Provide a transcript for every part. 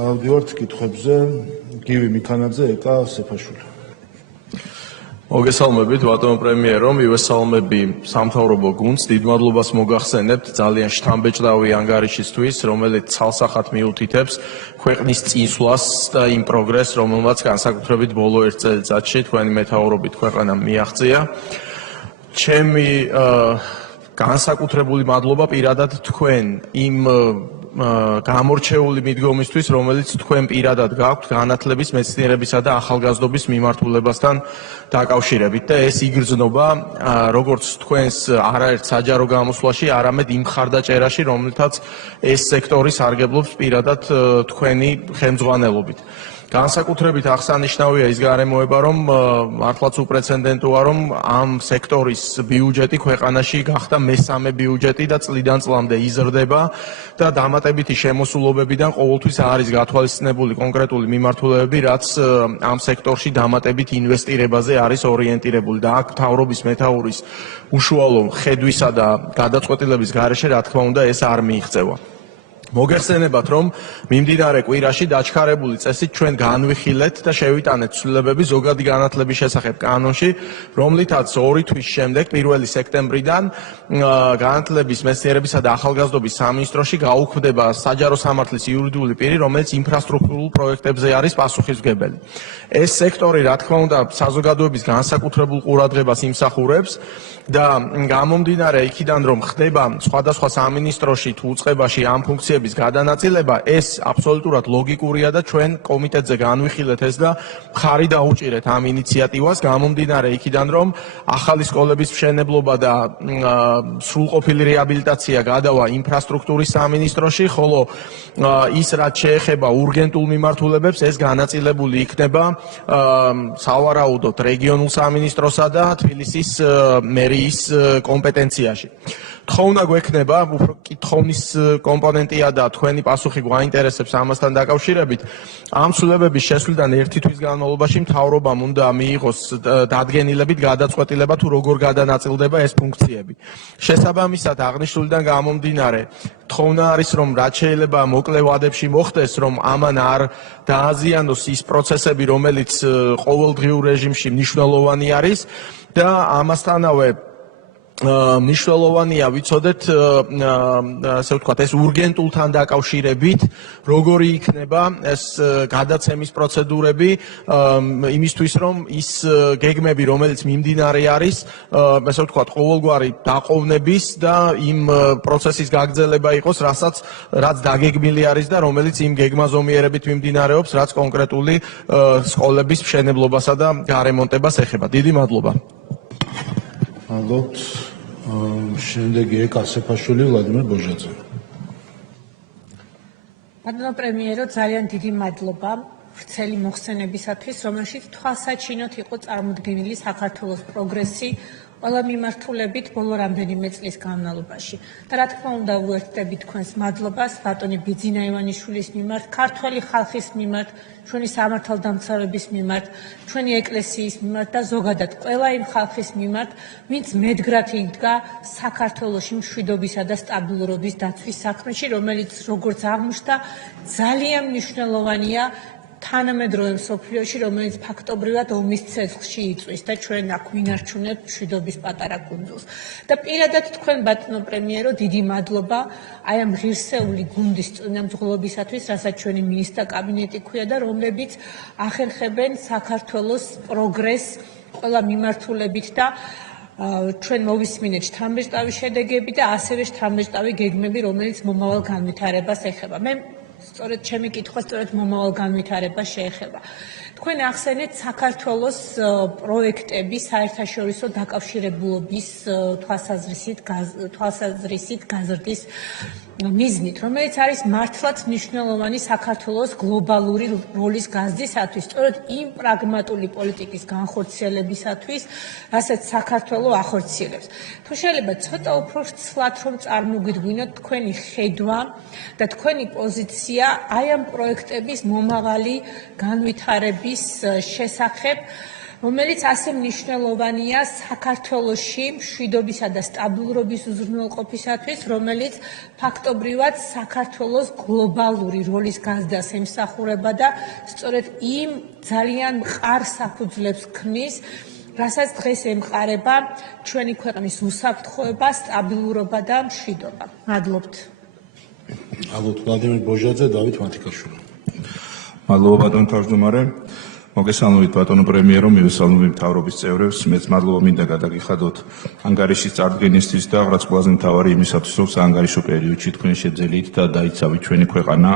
გავდივართ კითხვებზე, გივი მიქანაძე, ეკა სეფაშვილი. მოგესალმებით, ბატონო პრემიერო, მივესალმები სამთავრობო გუნდს, დიდ მადლობას მოგახსენებთ ძალიან შთამბეჭდავი ანგარიშისთვის, რომელიც ცალსახად მიუთითებს ქვეყნის წინსვლას და იმ პროგრესს, რომელმაც განსაკუთრებით ბოლო ერთ წელიწადში თქვენი მეთაურობით ქვეყანამ მიაღწია. ჩემი განსაკუთრებული მადლობა პირადად თქვენ იმ გამორჩეული მიდგომისთვის, რომელიც თქვენ პირადად გაქვთ განათლების, მეცნიერებისა და ახალგაზრდობის მიმართულებასთან დაკავშირებით და ეს იგრძნობა როგორც თქვენს არაერთ საჯარო გამოსვლაში, არამედ იმ მხარდაჭერაში, რომელთაც ეს სექტორი სარგებლობს პირადად თქვენი ხელმძღვანელობით. განსაკუთრებით აღსანიშნავია ის გარემოება, რომ მართლაც უპრეცედენტოა, რომ ამ სექტორის ბიუჯეტი ქვეყანაში გახდა მესამე ბიუჯეტი და წლიდან წლამდე იზრდება და დამატებითი შემოსულობებიდან ყოველთვის არის გათვალისწინებული კონკრეტული მიმართულებები, რაც ამ სექტორში დამატებით ინვესტირებაზე არის ორიენტირებული და აქ მთავრობის მეთაურის უშუალო ხედვისა და გადაწყვეტილების გარეშე, რა თქმა უნდა, ეს არ მიიღწევა. მოგეხსენებათ, რომ მიმდინარე კვირაში დაჩქარებული წესით ჩვენ განვიხილეთ და შევიტანეთ ცვლილებები ზოგადი განათლების შესახებ კანონში, რომლითაც 2 თვის შემდეგ 1 სექტემბრიდან განათლების, მეცნიერებისა და ახალგაზრდობის სამინისტროში გაუქმდება საჯარო სამართლის იურიდიული პირი, რომელიც ინფრასტრუქტურულ პროექტებზე არის პასუხისმგებელი. ეს სექტორი, რა თქმა უნდა, საზოგადოების განსაკუთრებულ ყურადღებას იმსახურებს და გამომდინარე იქიდან, რომ ხდება სხვადასხვა სამინისტროში თუ უწყებაში ამ ფუნქციების გადანაწილება, ეს აბსოლუტურად ლოგიკურია და ჩვენ კომიტეტზე განვიხილეთ ეს და მხარი დაუჭირეთ ამ ინიციატივას, გამომდინარე იქიდან, რომ ახალი სკოლების მშენებლობა და სრულყოფილი რეაბილიტაცია გადავა ინფრასტრუქტურის სამინისტროში, ხოლო ის რაც შეეხება ურგენტულ მიმართულებებს, ეს განაწილებული იქნება სავარაუდოდ რეგიონულ სამინისტროსა და თბილისის მერიის კომპეტენციაში. თხოვნა გვექნება, უფრო კითხოვნის კომპონენტია და თქვენი პასუხი გვაინტერესებს ამასთან დაკავშირებით. ამ ცვლილებების შესვლიდან 1 თვის განმავლობაში მთავრობამ უნდა მიიღოს დადგენილებით გადაწყვეტილება თუ როგორ გადანაწილდება ეს ფუნქციები. შესაბამისად აღნიშნულიდან გამომდინარე, თხოვნა არის, რომ რაც შეიძლება მოკლე ვადებში მოხდეს, რომ ამან არ დააზიანოს ის პროცესები, რომელიც ყოველდღიურ რეჟიმში მნიშვნელოვანი არის და ამასთანავე მნიშვნელოვანია ვიცოდეთ, ასე ვთქვათ, ეს ურგენტულთან დაკავშირებით, როგორი იქნება ეს გადაცემის პროცედურები, იმისთვის, რომ ის გეგმები, რომელიც მიმდინარე არის, ასე ვთქვათ, ყოველგვარი დაყოვნების და იმ პროცესის გაგრძელება იყოს, რაც დაგეგმილი არის და რომელიც იმ გეგმაზომიერებით მიმდინარეობს, რაც კონკრეტული სკოლების მშენებლობასა და გარემონტებას ეხება. დიდი მადლობა. მადლობთ. შემდეგი ეკა სეფაშვილი, ვლადიმერ ბოჟაძე. ბატონო პრემიერო, ძალიან დიდი მადლობა ვრცელი მოხსენებისათვის, რომელშიც თვალსაჩინოდ იყო წარმოდგენილი საქართველოს პროგრესი ყველა მიმართულებით ბოლო რამდენიმე წლის განმავლობაში. და რა თქმა უნდა, ვუერთდები თქვენს მადლობას ბატონი ბიძინა ივანიშვილის მიმართ, ქართველი ხალხის მიმართ, ჩვენი სამართალდამცავების მიმართ, ჩვენი ეკლესიის მიმართ და ზოგადად ყველა იმ ხალხის მიმართ, ვინც მედგრად იდგა საქართველოში მშვიდობისა და სტაბილურობის დაცვის საქმეში, რომელიც როგორც აღმოჩნდა, ძალიან მნიშვნელოვანია თანამედროვე მსოფლიოში, რომელიც ფაქტობრივად ომის ცეცხლში იწვის და ჩვენ აქ ვინარჩუნებთ მშვიდობის პატარა კუნძულს. და პირადად თქვენ ბატონო პრემიერო, დიდი მადლობა აი ამ ღირსეული გუნდის წინამძღოლობისათვის, რასაც ჩვენი მინისტრთა კაბინეტი ქვია და რომლებიც ახერხებენ საქართველოს პროგრესს ყველა მიმართულებით და ჩვენ მოვისმინეთ შთამბეჭდავი შედეგები და ასევე შთამბეჭდავი გეგმები, რომელიც მომავალ განვითარებას ეხება. სწორედ ჩემი კითხვა სწორედ მომავალ განვითარებას შეეხება. თქვენ ახსენეთ საქართველოს პროექტები საერთაშორისო დაკავშირებულობის თვალსაზრისით გაზრდის მიზნით, რომელიც არის მართლაც მნიშვნელოვანი საქართველოს გლობალური როლის გაზრდისათვის, სწორედ იმ პრაგმატული პოლიტიკის განხორციელებისათვის, რასაც საქართველო ახორციელებს. თუ შეიძლება ცოტა უფრო ცვლად რომ წარმოგვიდგინოთ თქვენი ხედვა და თქვენი პოზიცია აი ამ პროექტების მომავალი განვითარების შესახებ, რომელიც ასე მნიშვნელოვანია საქართველოში მშვიდობისა და სტაბილურობის უზრუნველყოფისათვის, რომელიც ფაქტობრივად საქართველოს გლობალური როლის გაზრდას ემსახურება და სწორედ იმ ძალიან მყარ საფუძვლებს ქმნის, რასაც დღეს ემყარება ჩვენი ქვეყნის უსაფრთხოება, სტაბილურობა და მშვიდობა. მადლობთ. ალბათ ვლადიმერ ბოჟაძე, დავით მათიკაშვილი. მადლობა ბატონო თავმჯდომარე. მოგესალმებით ბატონო პრემიერო, მივესალმებით მთავრობის წევრებს. მეც მადლობა მინდა გადაგიხადოთ ანგარიშის წარდგენისთვის და რაც ყველაზე მთავარი იმისათვის, რომ საანგარიშო პერიოდში თქვენ შეძელით და დაიცავით ჩვენი ქვეყანა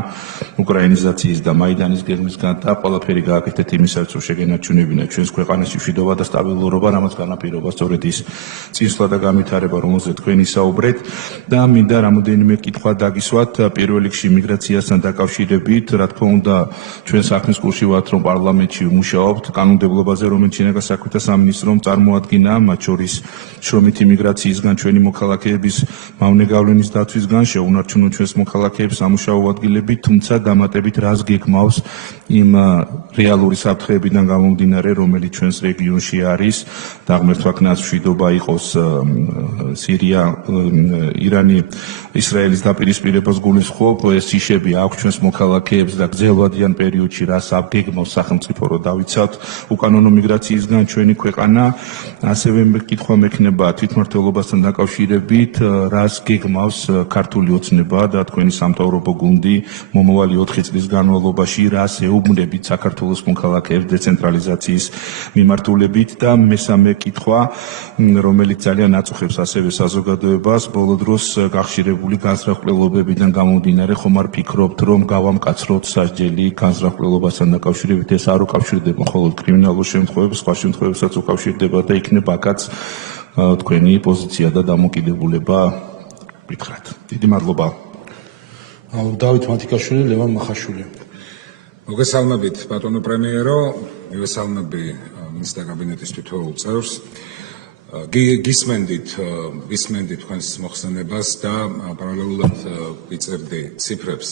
უკრაინიზაციის და მაიდანის გეგმისგან და ყველაფერი გააკეთეთ იმისათვის, რომ შეგენარჩუნებინათ ჩვენს ქვეყანაში მშვიდობა და სტაბილურობა, რამაც განაპირობა სწორედ ის წინსვლა და განვითარება, რომელზეც თქვენ ისაუბრეთ და მინდა რამოდენიმე კითხვა დაგისვათ პირველ რიგში მიგრაციასთან დაკავშირებით, რა თქმა უნდა, ჩვენ საქმის კურსში ვართ, რომ პარლამენტში მუშაობთ კანონმდებლობაზე, რომელიც შინაგან საქმეთა სამინისტრომ წარმოადგინა, მათ შორის შრომითი მიგრაციისგან ჩვენი მოქალაქეების მავნე გავლენის დაცვისგან შეუნარჩუნოთ ჩვენს მოქალაქეებს სამუშაო ადგილები, თუმცა დამატებით რას გეგმავს იმ რეალური საფრთხეებიდან გამომდინარე, რომელიც ჩვენს რეგიონში არის, დაღმერთვა ქნას მშვიდობა იყოს სირია, ირანი, ისრაელის დაპირისპირებას გულისხმობ, ეს იშები აქვს ჩვენს მოქალაქეებს და გრძელვადიან პერიოდში რას აბგეგმავს სახელმწიფო რომ დავიცავთ უკანონო მიგრაციისგან ჩვენი ქვეყანა, ასევე კითხვა მექნება თვითმმართველობასთან დაკავშირებით, რას გეგმავს ქართული ოცნება და თქვენი სამთავრობო გუნდი მომავალი 4 წლის განმავლობაში, რას ეუბნებით საქართველოს მოქალაქეებს დეცენტრალიზაციის მიმართულებით და მესამე კითხვა, რომელიც ძალიან აწუხებს ასევე საზოგადოებას, ბოლო დროს გახშირებული განზრახველობებიდან გამომდინარე, ხომ არ ფიქრობთ, რომ გავამკაცროთ სასჯელი განზრახველობასთან დაკავშირებით, ეს არ უკავშირდება მხოლოდ კრიმინალურ შემთხვევებს, სხვა შემთხვევებსაც უკავშირდება და იქნება აქაც თქვენი პოზიცია და დამოკიდებულება გითხრათ. დიდი მადლობა. დავით მათიკაშვილი, ლევან მახაშვილი. მოგესალმებით ბატონო პრემიერო, მივესალმები მინისტრთა კაბინეტის თითოეულ წევრს. გისმენდით თქვენს მოხსენებას და პარალელურად ვიწერდი ციფრებს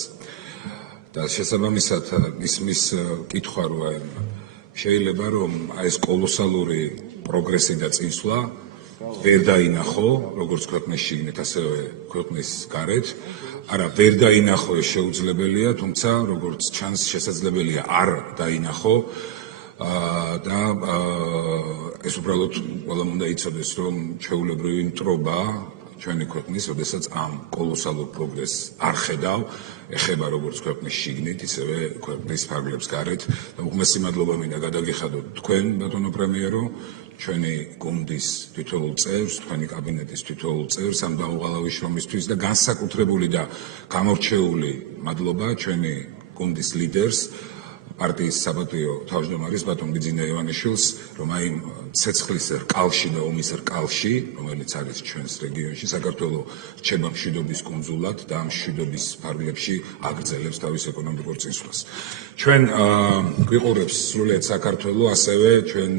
და შესაბამისად ისმის კითხვა რა შეიძლება რომ ეს კოლოსალური პროგრესი და წინსვლა ვერ დაინახო როგორც ქვეყნის შიგნით ასევე ქვეყნის გარეთ, არა ვერ დაინახო ეს შეუძლებელია, თუმცა როგორც ჩანს შესაძლებელია არ დაინახო და ეს უბრალოდ ყველამ უნდა იცოდეს რომ ჩვეულებრივი მტრობა ჩვენი ქვეყნის, როდესაც ამ კოლოსალურ პროგრესს არ ხედავ, ეხება როგორც ქვეყნის შიგნით, ისევე ქვეყნის ფარგლებს გარეთ და უღმესი მადლობა მინდა გადაგიხადოთ თქვენ, ბატონო პრემიერო, ჩვენი გუნდის თითოეულ წევრს, თქვენი კაბინეტის თითოეულ წევრს ამ დაუღალავი შრომისთვის და განსაკუთრებული და გამორჩეული მადლობა ჩვენი გუნდის ლიდერს, პარტიის საპატიო თავმჯდომარის ბატონ ბიძინა ივანიშვილს, რომ აი ცეცხლის რკალში და ომის რკალში, რომელიც არის ჩვენს რეგიონში, საქართველოს რჩება მშვიდობის კუნძულად და ამ მშვიდობის ფარგლებში აგრძელებს თავის ეკონომიკურ წინსვლას. ჩვენ გვიყურებს სრულიად საქართველოს, ასევე ჩვენ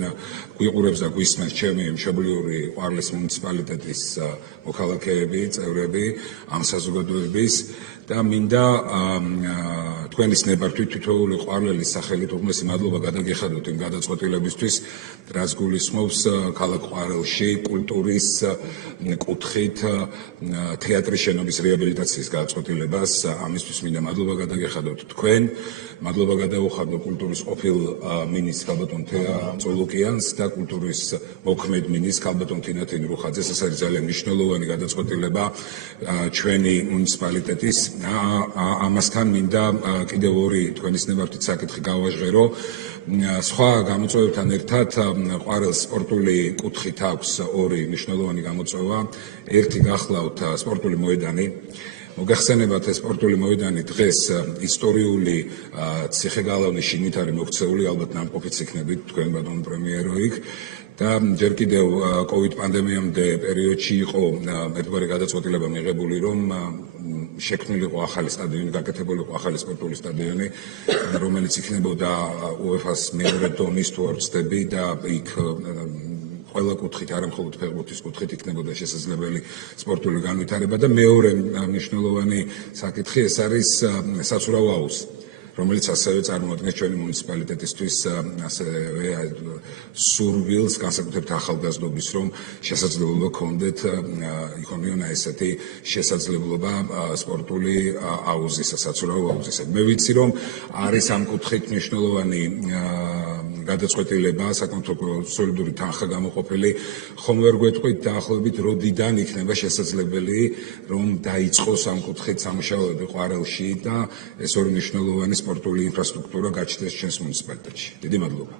გვიყურებს და გვისმენს ჩემი მშობლიური ყვარლის მუნიციპალიტეტის მოქალაქეები, წევრები, ამ საზოგადოების და მინდა თქვენის ნებართვით თითოეული ყვარლელის სახელით უღმესი მადლობა გადაგიხადოთ იმ გადაწყვეტილებისთვის, რაც გულისხმობს ქალაქ ყვარელში კულტურის კუთხით თეატრის შენობის რეაბილიტაციის გადაწყვეტილებას. ამისთვის მინდა მადლობა გადაგიხადოთ თქვენ, მადლობა გადაუხადო კულტურის ყოფილ მინისტრს ქალბატონ წოლუკიანს და კულტურის მოქმედ მინისტრს ქალბატონ თინათინ რუხაძეს. ეს არის ძალიან მნიშვნელოვანი გადაწყვეტილება ჩვენი მუნიციპალიტეტის. ამასთან მინდა კიდევ ორი თქვენის ნებართვით საკითხი გავაჟღერო. სხვა გამოწვევებთან ერთად ყვარელს სპორტული კუთხით აქვს ორი მნიშვნელოვანი გამოწვევა. ერთი გახლავთ სპორტული მოედანი. მოგახსენებათ, ეს სპორტული მოედანი დღეს ისტორიული ციხე-გალავნის შიგნით არის მოქცეული, ალბათ ნამყოფიც იქნებით თქვენ ბატონო პრემიერო იქ. და ჯერ კიდევ COVID პანდემიამდე პერიოდში იყო ერთგვარი გადაწყვეტილება მიღებული, რომ შექმნილიყო ახალი სტადიონი, გაკეთებული იყო ახალი სპორტული სტადიონი, რომელიც იქნებოდა UEFA-ს მეორე დონის თუ არ ვცდები და იქ ყველა კუთხით, არა მხოლოდ ფეხბურთის კუთხით იქნებოდა შესაძლებელი სპორტული განვითარება და მეორე მნიშვნელოვანი საკითხი ეს არის საცურაო აუზი. რომელიც ასევე წარმოადგენს ჩვენი მუნიციპალიტეტისთვის ასევე სურვილს განსაკუთრებით ახალგაზრდობის, რომ შესაძლებლობა ქონდეთ იქონიონ ესეთი შესაძლებლობა სპორტული აუზისა, საცურაო აუზისა. მე ვიცი, რომ არის ამ კუთხით მნიშვნელოვანი გადაწყვეტილება საკონტროლო სოლიდური თანხა გამოყოფილი, ხომ ვერ გვეტყვით დაახლოებით როდიდან იქნება შესაძლებელი, რომ დაიწყოს ამ კუთხით სამუშაოები ყვარელში და ეს ორი მნიშვნელოვანი სპორტული ინფრასტრუქტურა გაჩნდეს ჩვენს მუნიციპალიტეტში. დიდი მადლობა.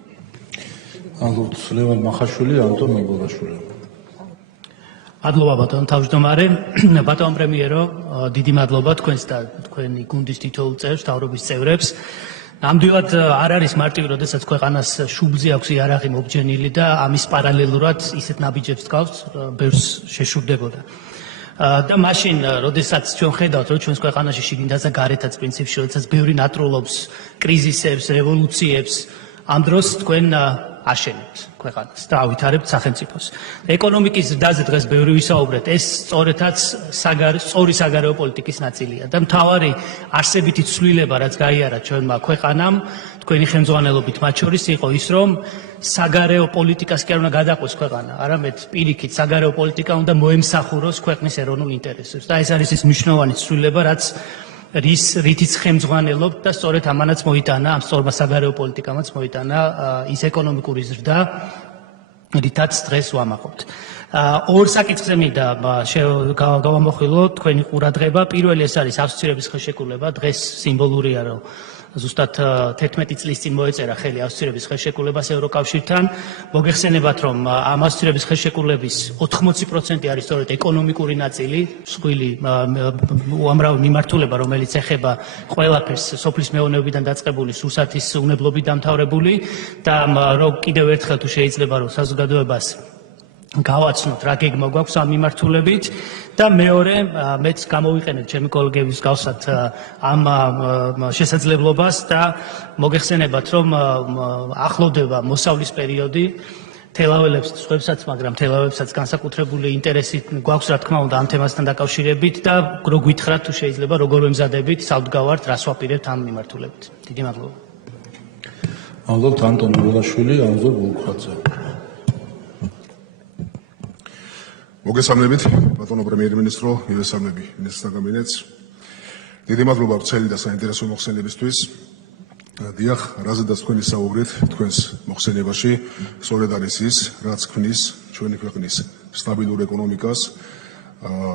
ალბათ ლევან მახაშვილი, ანტონ მეგობაშვილი. მადლობა ბატონ თავმჯდომარე, ბატონ პრემიერო, დიდი მადლობა თქვენს და თქვენი გუნდის თითოეულ წევრს, მთავრობის წევრებს. ნამდვილად არ არის მარტივი, როდესაც ქვეყანას შუბლზე აქვს იარაღი მობჯენილი და ამის პარალელურად ისეთ ნაბიჯებს გავს, ბევრს შეშურდებოდა. და მაშინ, როდესაც ჩვენ ხედავთ, რომ ჩვენს ქვეყანაში შიგნითაც და გარეთაც პრინციპში, როდესაც ბევრი ნატრულობს კრიზისებს, რევოლუციებს, ამ დროს თქვენ აშენებთ ქვეყანას და ავითარებთ სახელმწიფოს. ეკონომიკის ზრდაზე დღეს ბევრი ვისაუბრეთ, ეს სწორედაც სწორი საგარეო პოლიტიკის ნაწილია და მთავარი არსებითი ცვლილება, რაც გაიარა ჩვენმა ქვეყანამ, თქვენი ხელმძღვანელობით მათ შორის იყო ის, რომ საგარეო პოლიტიკას კი არ უნდა გადაყვეს ქვეყანა, არამედ პირიქით საგარეო პოლიტიკა უნდა მოემსახუროს ქვეყნის ეროვნულ ინტერესებს და ეს არის ის მნიშვნელოვანი ცვლილება, რაც რითიც ხელმძღვანელობთ და სწორედ ამანაც მოიტანა, ამ სწორმა საგარეო პოლიტიკამაც მოიტანა ის ეკონომიკური ზრდა, რითაც დღეს ვამაყობთ. ორ საკითხზე მინდა გავამოხილო თქვენი ყურადღება. პირველი ეს არის ავსტრიების ხელშეკრულება, დღეს სიმბოლურია, რომ ზუსტად 11 წლის წინ მოეწერა ხელი ავსტრიების ხელშეკრულებას ევროკავშირთან. მოგეხსენებათ, რომ ამ ავსტრიების ხელშეკრულების 80% არის სწორედ ეკონომიკური ნაწილი, მსხვილი უამრავი მიმართულება, რომელიც ეხება ყველაფერს სოფლის მეურნეობიდან დაწყებული სურსათის უნებლობით დამთავრებული და რომ კიდევ ერთხელ თუ შეიძლება რომ საზოგადოებას გავაცნოთ რა გეგმა გვაქვს ამ მიმართულებით და მეორე მეც გამოვიყენებ ჩემი კოლეგების გავსად ამ შესაძლებლობას და მოგეხსენებათ რომ ახლოვდება მოსავლის პერიოდი თელაველებს სხვებსაც მაგრამ თელავებსაც განსაკუთრებული ინტერესი გვაქვს რა თქმა უნდა ამ თემასთან დაკავშირებით და რო გითხრათ თუ შეიძლება როგორ ვემზადებით სავდგავართ რას ვაპირებთ ამ მიმართულებით დიდი მადლობა ალბათ ანტონ მეგობაშვილი ანზორ ბულქაძე მოგესალმებით, ბატონო პრემიერ-მინისტრო, მივესალმები მინისტრთა კაბინეტს. დიდი მადლობა ვრცელი და საინტერესო მოხსენებისთვის. დიახ, რაზედაც თქვენი საუბრით, თქვენს მოხსენებაში, სწორედ არის ის, რაც ქმნის ჩვენი ქვეყნის სტაბილურ ეკონომიკას,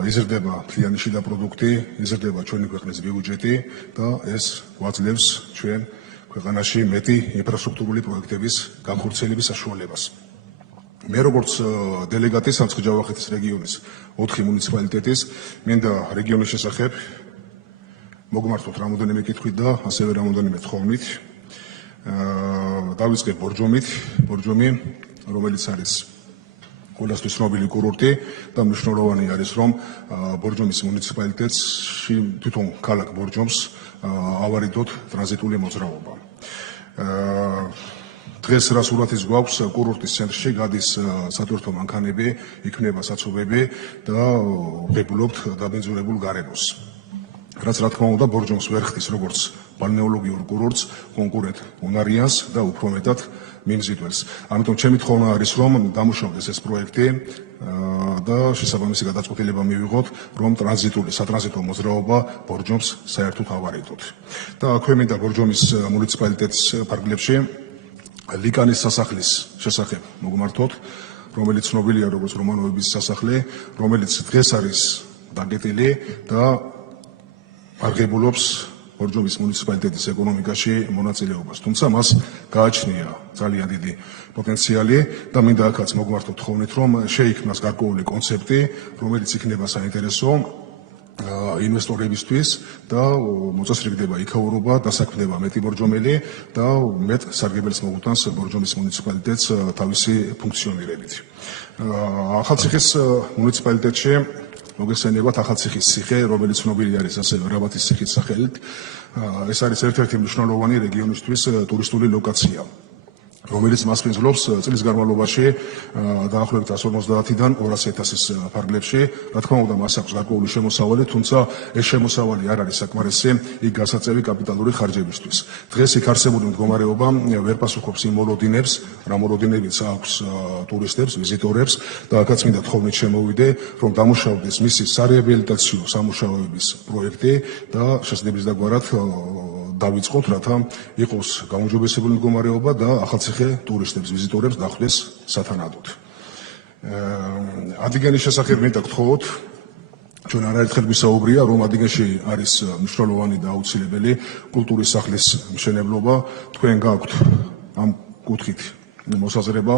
იზრდება მთლიანი შიდა პროდუქტი, იზრდება ჩვენი ქვეყნის ბიუჯეტი და ეს გვაძლევს ჩვენ ქვეყანაში მეტი ინფრასტრუქტურული პროექტების განხორციელების საშუალებას. მე როგორც დელეგატი სამცხე-ჯავახეთის რეგიონის 4 მუნიციპალიტეტის მინდა რეგიონის შესახებ მოგმართოთ რამოდენიმე კითხვით და ასევე რამოდენიმე თხოვნით. დავიწყებ ბორჯომი, რომელიც არის ყველასთვის ცნობილი კურორტი და მნიშვნელოვანი არის, რომ ბორჯომის მუნიციპალიტეტში თვითონ ქალაქ ბორჯომს ავარიდოთ ტრანზიტული მოძრაობა. დღეს რა სურათიც გვაქვს კურორტის ცენტრში გადის სატვირთო მანქანები, იქმნება საცობები და ვღებულობთ დაბინძურებულ გარემოს. რაც რა თქმა უნდა ბორჯომს ვერ ხდის როგორც ბალნეოლოგიურ კურორტს, კონკურენტ უნარიანს და უფრო მეტად მიმზიდველს. ამიტომ ჩემი თხოვნა არის, რომ დამუშავდეს ეს პროექტი და შესაბამისი გადაწყვეტილება მივიღოთ, რომ სატრანზიტო მოძრაობა ბორჯომს საერთოდ ავარიდოთ. და აქვე მინდა ბორჯომის მუნიციპალიტეტის ფარგლებში ლიკანის სასახლის შესახებ მოგმართოთ, რომელიც ცნობილია როგორც რომანოვების სასახლე, რომელიც დღეს არის დაგეტილი და აღებულობს ბორჯომის მუნიციპალიტეტის ეკონომიკაში მონაწილეობას. თუმცა მას გააჩნია ძალიან დიდი პოტენციალი და მინდა აქაც მოგმართოთ თხოვნით, რომ შეიქმნას გარკვეული კონცეფტი, რომელიც იქნება საინტერესო ინვესტორებისთვის და მოწესრიგდება იქაურობა, დასაქმდება მეტი ბორჯომელი და მეტ სარგებელს მოუტანს ბორჯომის მუნიციპალიტეტს თავისი ფუნქციონირებით. ახალციხის მუნიციპალიტეტში მოგესალმებათ ახალციხის ციხე, რომელიც ცნობილი არის ასევე რაბათის ციხის სახელით. ეს არის ერთ-ერთი მნიშვნელოვანი რეგიონისთვის ტურისტული ლოკაცია. რომელიც მასპინძლობს წლის განმავლობაში დაახლოებით 150-დან 200,000-ის ფარგლებში. რა თქმა უნდა, მას აქვს გარკვეული შემოსავალი, თუმცა ეს შემოსავალი არ არის საკმარისი იქ გასაწევი კაპიტალური ხარჯებისთვის. დღეს იქ არსებული მდგომარეობა ვერ პასუხობს იმ მოლოდინებს, რა მოლოდინებიც აქვს ტურისტებს, ვიზიტორებს და აქაც მინდა თხოვნით შემოვიდე, რომ დამუშავდეს მისი სარეაბილიტაციო სამუშაოების პროექტი და შესაძლებისდაგვარად დავიწყოთ, რათა იყოს გაუმჯობესებული მდგომარეობა და ახალციხე ტურისტებს, ვიზიტორებს დახვდეს სათანადოდ. ადგილის შესახებ მინდა გთხოვოთ, ჩვენ არაერთხელ გვისაუბრია, რომ ადგილში არის მნიშვნელოვანი და აუცილებელი კულტურის სახლის მშენებლობა. თქვენ გაქვთ ამ კუთხით მოსაზრება,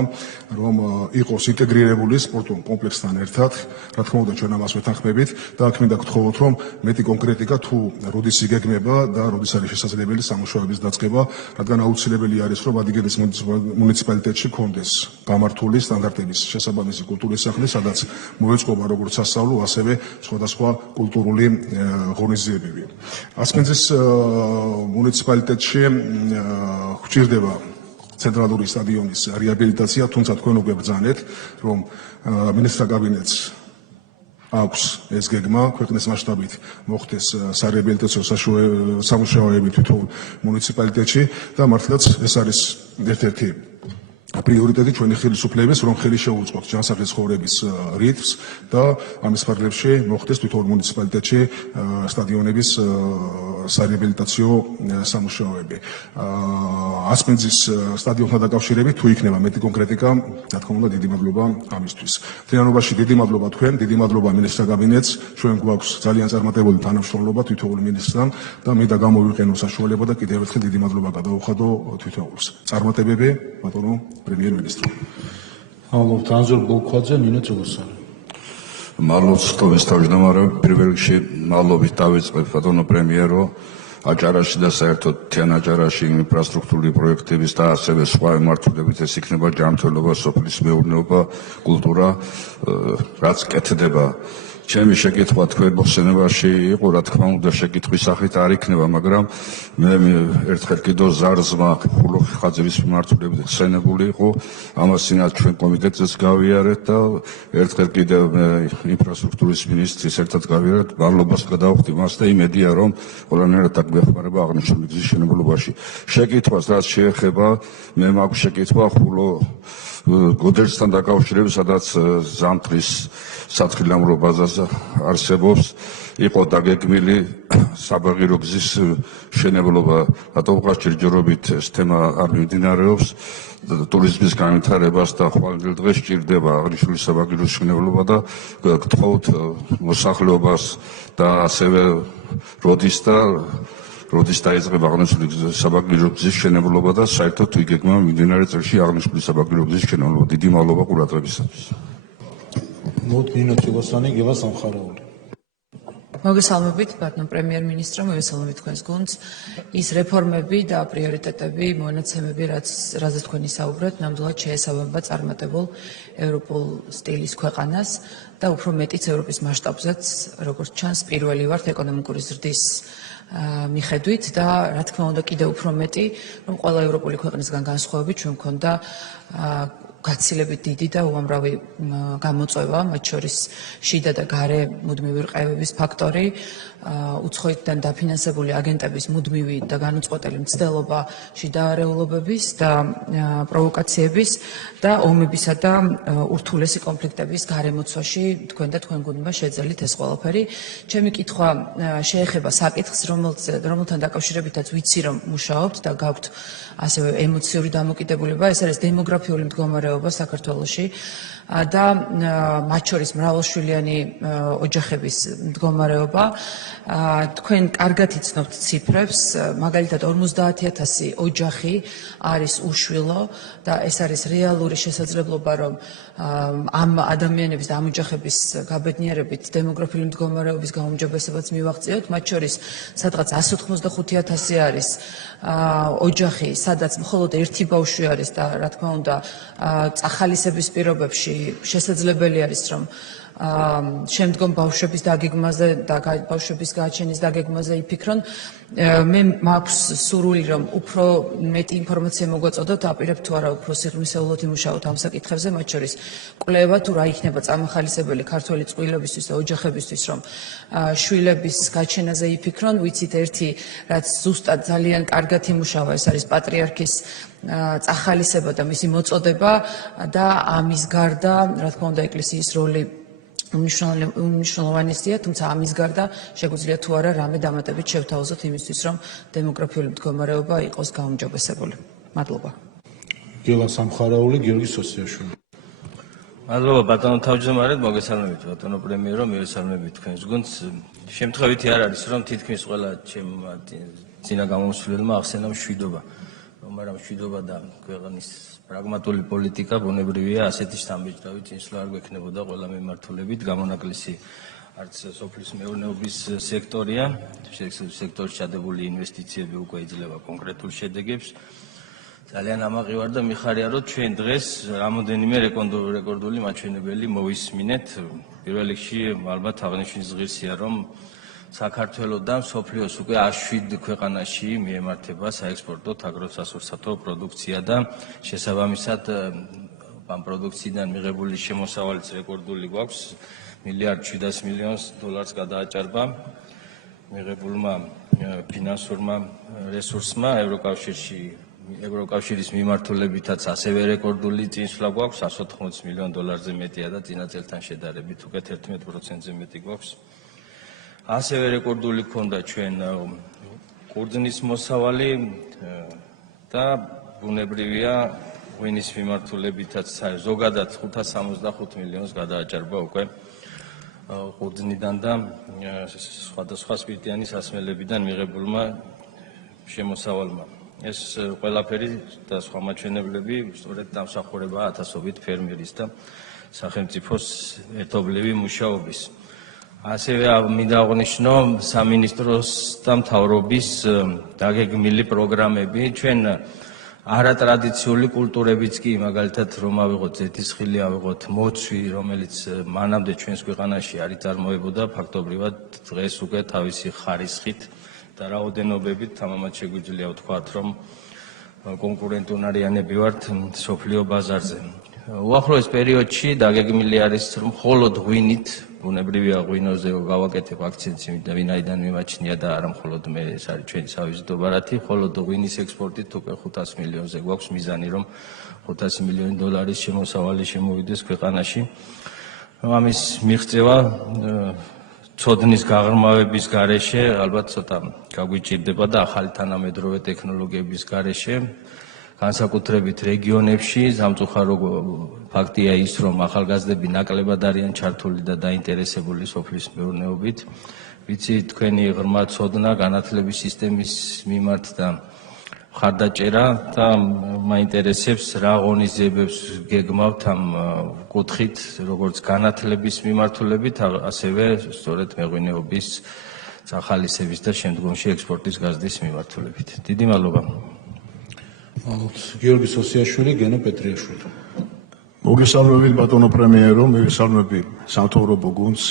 რომ იყოს ინტეგრირებული სპორტულ კომპლექსთან ერთად, რა თქმა უნდა ჩვენ ამას ვეთანხმებით და აქ მინდა გთხოვოთ, რომ მეტი კონკრეტიკა თუ როდის იგეგმება და როდის არის შესაძლებელი სამუშაოების დაწყება, რადგან აუცილებელი არის, რომ ადგილის მუნიციპალიტეტში კონდეს გამართული სტანდარტების შესაბამისი კულტურის სახლი, სადაც მოეწყობა როგორც სასწავლო, ასევე სხვადასხვა კულტურული ღონისძიებები. ასპინძის მუნიციპალიტეტში გვჭირდება ცენტრალური სტადიონის რეაბილიტაცია, თუმცა თქვენ უკვე ბრძანეთ, რომ მინისტრთა კაბინეტს აქვს ეს გეგმა ქვეყნის მასშტაბით მოხდეს სარეაბილიტაციო სამუშაოები თვითონ მუნიციპალიტეტში და მართლაც ეს არის ერთ-ერთი პრიორიტეტი ჩვენი ხელისუფლების, რომ ხელი შეუწყოთ ჯანსაღი ცხოვრების რიტმს და ამის ფარგლებში მოხდეს თვითონ მუნიციპალიტეტში სტადიონების სარეაბილიტაციო სამუშაოები. ასპინძის სტადიონთან დაკავშირებით თუ იქნება მეტი კონკრეტიკა, რა თქმა უნდა, დიდი მადლობა ამისთვის. მთლიანობაში დიდი მადლობა თქვენ, დიდი მადლობა მინისტრთა კაბინეტს, ჩვენ გვაქვს ძალიან წარმატებული თანამშრომლობა თითოეულ მინისტრთან და მინდა გამოვიყენო საშუალება და კიდევ ერთხელ დიდი მადლობა გადავუხადო თითოეულს. წარმატებები, ბატონო პრემიერ-მინისტრი. მადლობთ ანზორ ბოლქვაძე, ნინო წულოსანი. მადლობს თქვენს თავმჯდომარე, პირველ რიგში მადლობით დავიწყებ ბატონო პრემიერო, აჭარაში და საერთოდ მთიან აჭარაში ინფრასტრუქტურული პროექტების და ასევე სხვა მიმართულებით ეს იქნება ჯანმრთელობა, სოფლის მეურნეობა, კულტურა, რაც კეთდება. ჩემი შეკითხვა თქვენ მოხსენებაში იყო, რა თქმა უნდა, შეკითხვის სახით არ იქნება, მაგრამ მე ერთხელ კიდევ ზარზმა ხულოხაძევის მიმართულებით ხსენებული იყო, ამას წინათ ჩვენ კომიტეტზეც გავიარეთ და ერთხელ კიდევ ინფრასტრუქტურის მინისტრის ერთად გავიარეთ, მადლობას გადავხდი მას და იმედია, რომ ყველანაირად დაგვეხმარება აღნიშნული გზის მშენებლობაში. შეკითხვას რაც შეეხება, მე მაქვს შეკითხვა ხულო გოდერძთან დაკავშირებით, სადაც ზამთრის სათხილამურო ბაზაზე არსებობს, იყო დაგეგმილი საბაგირო გზის მშენებლობა, რატომ ჯერჯერობით ეს თემა არ მიმდინარეობს, ტურიზმის განვითარებას და ხვალინდელ დღეს სჭირდება აღნიშნული საბაგიროს მშენებლობა და გთხოვთ მოსახლეობას და ასევე როდის დაიწყება აღნიშნული საბაგირო გზის მშენებლობა და საერთოდ თუ იგეგმა მიმდინარე წელში აღნიშნული საბაგირო გზის მშენებლობა. დიდი მადლობა ყურადღებისათვის. ნინო წულოსანი, გელა სამხარეული. მოგესალმებით, ბატონო პრემიერ-მინისტრო, მოგესალმებით თქვენს გუნდს. ის რეფორმები და პრიორიტეტები, მონაცემები, რაზეც თქვენ ისაუბრეთ, ნამდვილად შეესაბამება წარმატებულ ევროპულ სტილის ქვეყანას და უფრო მეტიც ევროპის მასშტაბზეც, როგორც ჩანს, პირველი ვართ ეკონომიკური ზრდის მიხედვით და რა თქმა უნდა კიდევ უფრო მეტი, რომ ყველა ევროპული ქვეყნისგან განსხვავებით ჩვენ მქონდა გაცილებით დიდი და უამრავი გამოწვევა, მათ შორის შიდა და გარე მუდმივი რყევების ფაქტორი, უცხოეთიდან დაფინანსებული აგენტების მუდმივი და განუწყვეტელი მცდელობა შიდა არეულობების და პროვოკაციების და ომებისა და ურთულესი კონფლიქტების გარემოცვაში თქვენ და თქვენ გუნდმა შეძელით ეს ყველაფერი. ჩემი კითხვა შეეხება საკითხს, რომელთან დაკავშირებითაც ვიცი, რომ მუშაობთ და გაქვთ ასევე ემოციური დამოკიდებულება, ეს არის დემოგრაფიული მდგომარეობა საქართველოში და მათ შორის მრავალშვილიანი ოჯახების მდგომარეობა. თქვენ კარგად იცნობთ ციფრებს, მაგალითად 50,000 ოჯახი არის უშვილო და ეს არის რეალური შესაძლებლობა, რომ ამ ადამიანების და ამ ოჯახების გაბედნიერებით დემოგრაფიული მდგომარეობის გაუმჯობესებაც მივაღწიოთ, მათ შორის სადღაც 185,000 არის ოჯახი, სადაც მხოლოდ ერთი ბავშვი არის და რა თქმა უნდა, წახალისების პირობებში შესაძლებელი არის, რომ შემდგომ ბავშვების დაგეგმაზე და ბავშვების გააჩენის დაგეგმაზე იფიქრონ. მე მაქვს სურვილი რომ უფრო მეტი ინფორმაცია მოგვაწოდოთ, აპირებთ თუ არა უფრო სიღრმისეულად იმუშაოთ ამ საკითხებზე, მათ შორის კვლევა თუ რა იქნება წამახალისებელი ქართველი წყვილებისთვის და ოჯახებისთვის, რომ შვილების გაჩენაზე იფიქრონ. ვიცით ერთი, რაც ზუსტად ძალიან კარგად იმუშავა, ეს არის პატრიარქის წახალისება და მისი მოწოდება და ამის გარდა, რა თქმა უნდა, ეკლესიის როლი უმნიშვნელოვანესია, თუმცა ამის გარდა შეგვიძლია თუ არა რამე დამატებით შევთავაზოთ იმისთვის, რომ დემოგრაფიული მდგომარეობა იყოს გაუმჯობესებული. მადლობა. გიორგი სამხარაული, გიორგი სოსიაშვილი. მადლობა ბატონო თავმჯდომარედ, მოგესალმებით ბატონო პრემიერო, მივესალმებით თქვენს გუნდს. შემთხვევითი არ არის, რომ თითქმის ყველა ჩემმა წინა გამომსვლელმა ახსენა მშვიდობა. მაგრამ მშვიდობა და ქვეყნის პრაგმატული პოლიტიკა ბუნებრივია, ასეთი სტამბეჭდავი წინსვლა არ გვექნებოდა ყველა მიმართულებით, გამონაკლისი არც სოფლის მეურნეობის სექტორია, სექტორში ჩადებული ინვესტიციები უკვე იძლევა კონკრეტულ შედეგებს. ძალიან ამაყი ვარ და მიხარია, რომ ჩვენ დღეს რამოდენიმე რეკორდული მაჩვენებელი მოვისმინეთ. პირველ რიგში ალბათ აღნიშნის ღირსია, რომ საქართველოდან სოფლიოს უკვე 107 ქვეყანაში მიემართება საექსპორტო აგროსასურსათო პროდუქცია და შესაბამისად ამ პროდუქციიდან მიღებული შემოსავალიც რეკორდული გვაქვს, $1.7 მილიარდს გადააჭარბა მიღებულმა ფინანსურმა რესურსმა ევროკავშირის მიმართულებითაც ასევე რეკორდული წინსვლა გვაქვს, $180 მილიონზე მეტია და წინა წელთან შედარებით უკვე 11%-ზე მეტი გვაქვს. ასევე რეკორდული ქონდა ჩვენ ყურძნის მოსავალი და ბუნებრივია ღვინის მიმართულებითაც ზოგადად 565 მილიონს გადააჭარბა უკვე ყურძნიდან და სხვადასხვა სპირტიანი სასმელებიდან მიღებულმა შემოსავალმა. ეს ყველაფერი და სხვა მაჩვენებლები სწორედ დამსახურებაა ათასობით ფერმერის და სახელმწიფოს ერთობლივი მუშაობის. ასევე მინდა აღვნიშნო სამინისტროს და მთავრობის დაგეგმილი პროგრამები. ჩვენ არატრადიციული კულტურებიც კი, მაგალითად, რომ ავიღოთ ზეთისხილი, ავიღოთ მოცვი, რომელიც მანამდე ჩვენს ქვეყანაში არ იწარმოებოდა, ფაქტობრივად დღეს უკვე თავისი ხარისხით და რაოდენობებით თამამად შეგვიძლია ვთქვათ, რომ კონკურენტუნარიანები ვართ სოფლიო ბაზარზე. უახლოეს პერიოდში დაგეგმილი არის, რომ მხოლოდ ღვინით, ბუნებრივია ღვინოზე გავაკეთებ აქცენტს, ვინაიდან მიმაჩნია და არა მხოლოდ მე, ეს არის ჩვენი სავიზიტო ბარათი, მხოლოდ ღვინის ექსპორტით უკვე 500 მილიონზე გვაქვს მიზანი, რომ $500 მილიონი შემოსავალი შემოვიდეს ქვეყანაში. ამის მიღწევა ცოდნის გაღრმავების გარეშე ალბათ ცოტა გაგვიჭირდება და ახალი თანამედროვე ტექნოლოგიების გარეშე. განსაკუთრებით რეგიონებში სამწუხარო ფაქტია ის, რომ ახალგაზრდები ნაკლებად არიან ჩართული და დაინტერესებული სოფლის მეურნეობით. ვიცი თქვენი ღრმა ცოდნა განათლების სისტემის მიმართ და მხარდაჭერა და მაინტერესებს რა ღონისძიებებს გეგმავთ ამ კუთხით, როგორც განათლების მიმართულებით, ასევე სწორედ მეღვინეობის წახალისების და შემდგომში ექსპორტის გაზრდის მიმართულებით. დიდი მადლობა. გიორგი სოსიაშვილი, გენო პეტრიაშვილი. მოგესალმებით ბატონო პრემიერო, მივესალმები სამთავრობო გუნდს.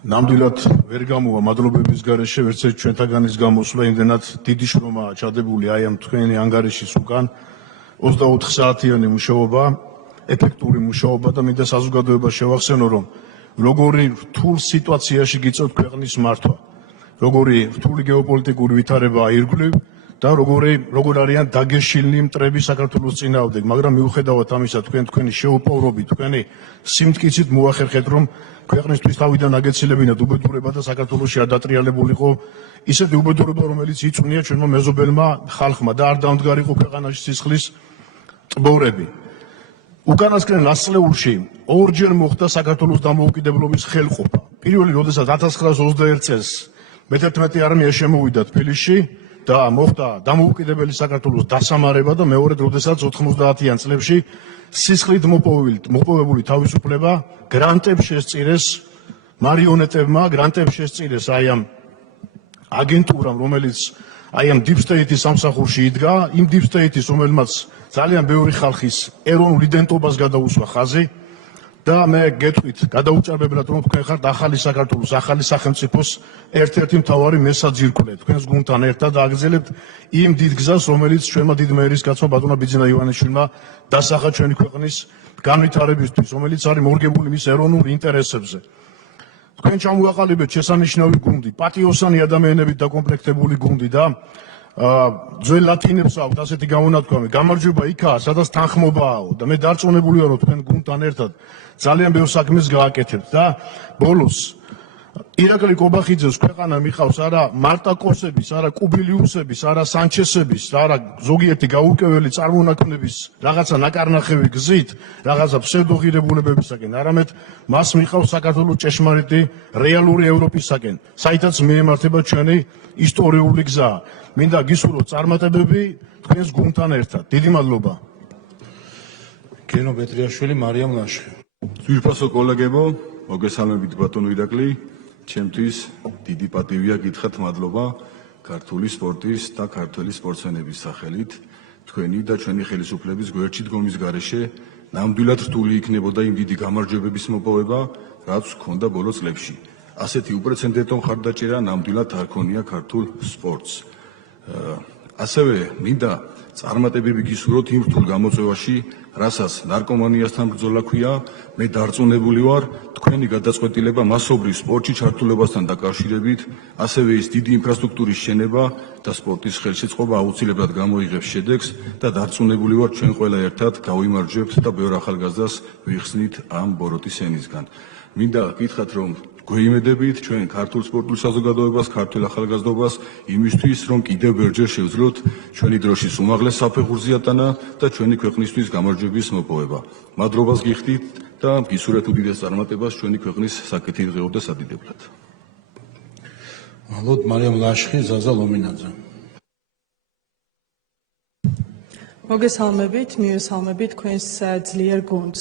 ნამდვილად ვერ გამოვა მადლობების გარეშე ვერც ერთ ჩვენთაგანის გამოსვლა, იმდენად დიდი შრომაა ჩადებული აი ამ თქვენი ანგარიშის უკან. 24 საათიანი მუშაობა, ეფექტური მუშაობა და მინდა საზოგადოებას შევახსენო, რომ როგორი რთულ სიტუაციაში გიწევთ ქვეყნის მართვა, როგორი რთული გეოპოლიტიკური ვითარებაა ირგვლივ და როგორ არიან დაგეშილნი მტრები საქართველოს წინააღმდეგ, მაგრამ მიუხედავად ამისა თქვენი შეუპოვრობით, თქვენი სიმტკიცით მოახერხეთ, რომ ქვეყნისთვის თავიდან აგეცილებინათ უბედურება და საქართველოში არ დატრიალებულიყო ისეთი უბედურება, რომელიც იწვნია ჩვენმა მეზობელმა ხალხმა და არ დამდგარიყო ქვეყანაში სისხლის ტბორები. უკანასკნელ ასწლეულში ორჯერ მოხდა საქართველოს დამოუკიდებლობის ხელყოფა. პირველი, როდესაც 1921 წელს მე-11 არმია შემოვიდა თბილისში და მოხდა დამოუკიდებელი საქართველოს დასამარება და მეორედ, როდესაც 90-იან წლებში სისხლით მოპოვებული თავისუფლება გრანტებს შესწირეს მარიონეტებმა, გრანტებს შესწირეს აი ამ აგენტურამ, რომელიც აი ამ deep state-ის სამსახურში იდგა, იმ deep state-ის, რომელმაც ძალიან ბევრი ხალხის ეროვნულ იდენტობას გადაუსვა ხაზი და მე გეტყვით გადაუჭარბებლად რომ თქვენ ხართ ახალი საქართველოს, ახალი სახელმწიფოს ერთ-ერთი მთავარი მესაძირკვლე თქვენს გუნდთან ერთად აგრძელებთ იმ დიდ გზას, რომელიც ჩვენმა დიდ მერის კაცმა ბატონმა ბიძინა ივანიშვილმა დასახა ჩვენი ქვეყნის განვითარებისთვის, რომელიც არის მორგებული მის ეროვნულ ინტერესებზე. თქვენ ჩამოაყალიბეთ შესანიშნავი გუნდი, პატიოსანი ადამიანებით დაკომპლექტებული გუნდი და ძველ ლათინებს აქვთ ასეთი გამონათქვამი, გამარჯვება იქაა, სადაც თანხმობააო და მე დარწმუნებული ვარ, რომ თქვენ გუნდთან ერთად ძალიან ბევრ საქმეს გააკეთებთ და ბოლოს ირაკლი კობახიძეს ქვეყანა მიყავს არა მარტაკოსების, არა კუბილიუსების, არა სანჩესების, არა ზოგიერთი გაურკვეველი წარმონაქმნების რაღაცა ნაკარნახევი გზით, რაღაცა ფსევდოღირებულებებისაკენ, არამედ მას მიყავს საქართველოს ჭეშმარიტი რეალური ევროპისაკენ, საიდანაც მიემართება ჩვენი ისტორიული გზა. მინდა გისურვოთ წარმატებები თქვენს გუნდთან ერთად. დიდი მადლობა. გენო პეტრიაშვილი, მარიამ ლაშხი. ძვირფასო კოლეგებო, მოგესალმებით ბატონო ირაკლი. ჩემთვის დიდი პატივია გითხრათ მადლობა ქართული სპორტის და ქართველი სპორტსმენების სახელით. თქვენი და ჩვენი ხელისუფლების გვერდში დგომის გარეშე ნამდვილად რთული იქნებოდა იმ დიდი გამარჯვებების მოპოვება, რაც ჰქონდა ბოლო წლებში. ასეთი უპრეცედენტო მხარდაჭერა ნამდვილად არ ქონია ქართულ სპორტს. ასევე მინდა წარმატებები გისურვოთ იმ რთულ გამოწვევაში, რასაც ნარკომანიასთან ბრძოლა ქვია. მე დარწმუნებული ვარ, თქვენი გადაწყვეტილება მასობრივ სპორტში ჩართულებასთან დაკავშირებით, ასევე ის დიდი ინფრასტრუქტურის შენება და სპორტის ხელშეწყობა აუცილებლად გამოიღებს შედეგს და დარწმუნებული ვარ, ჩვენ ყველა ერთად გავიმარჯვებთ და ბევრ ახალგაზრდას ვიხსნით ამ ბოროტის ენისგან. მინდა გითხრათ, რომ გვეიმედებით ჩვენ ქართულ სპორტულ საზოგადოებას, ქართულ ახალგაზრდობას იმისთვის, რომ კიდევ ბევრჯერ შევძლოთ ჩვენი დროშის უმაღლეს საფეხურზე ატანა და ჩვენი ქვეყნისთვის გამარჯვების მოპოვება. მადლობას გიხდით და გისურვებთ უდიდეს წარმატებას ჩვენი ქვეყნის საკეთილდღეო და სადიდებლად. მადლობთ მარიამ ლაშხი, ზაზა ლომინაძე. მოგესალმებით, მივესალმებით თქვენს ძლიერ გუნდს.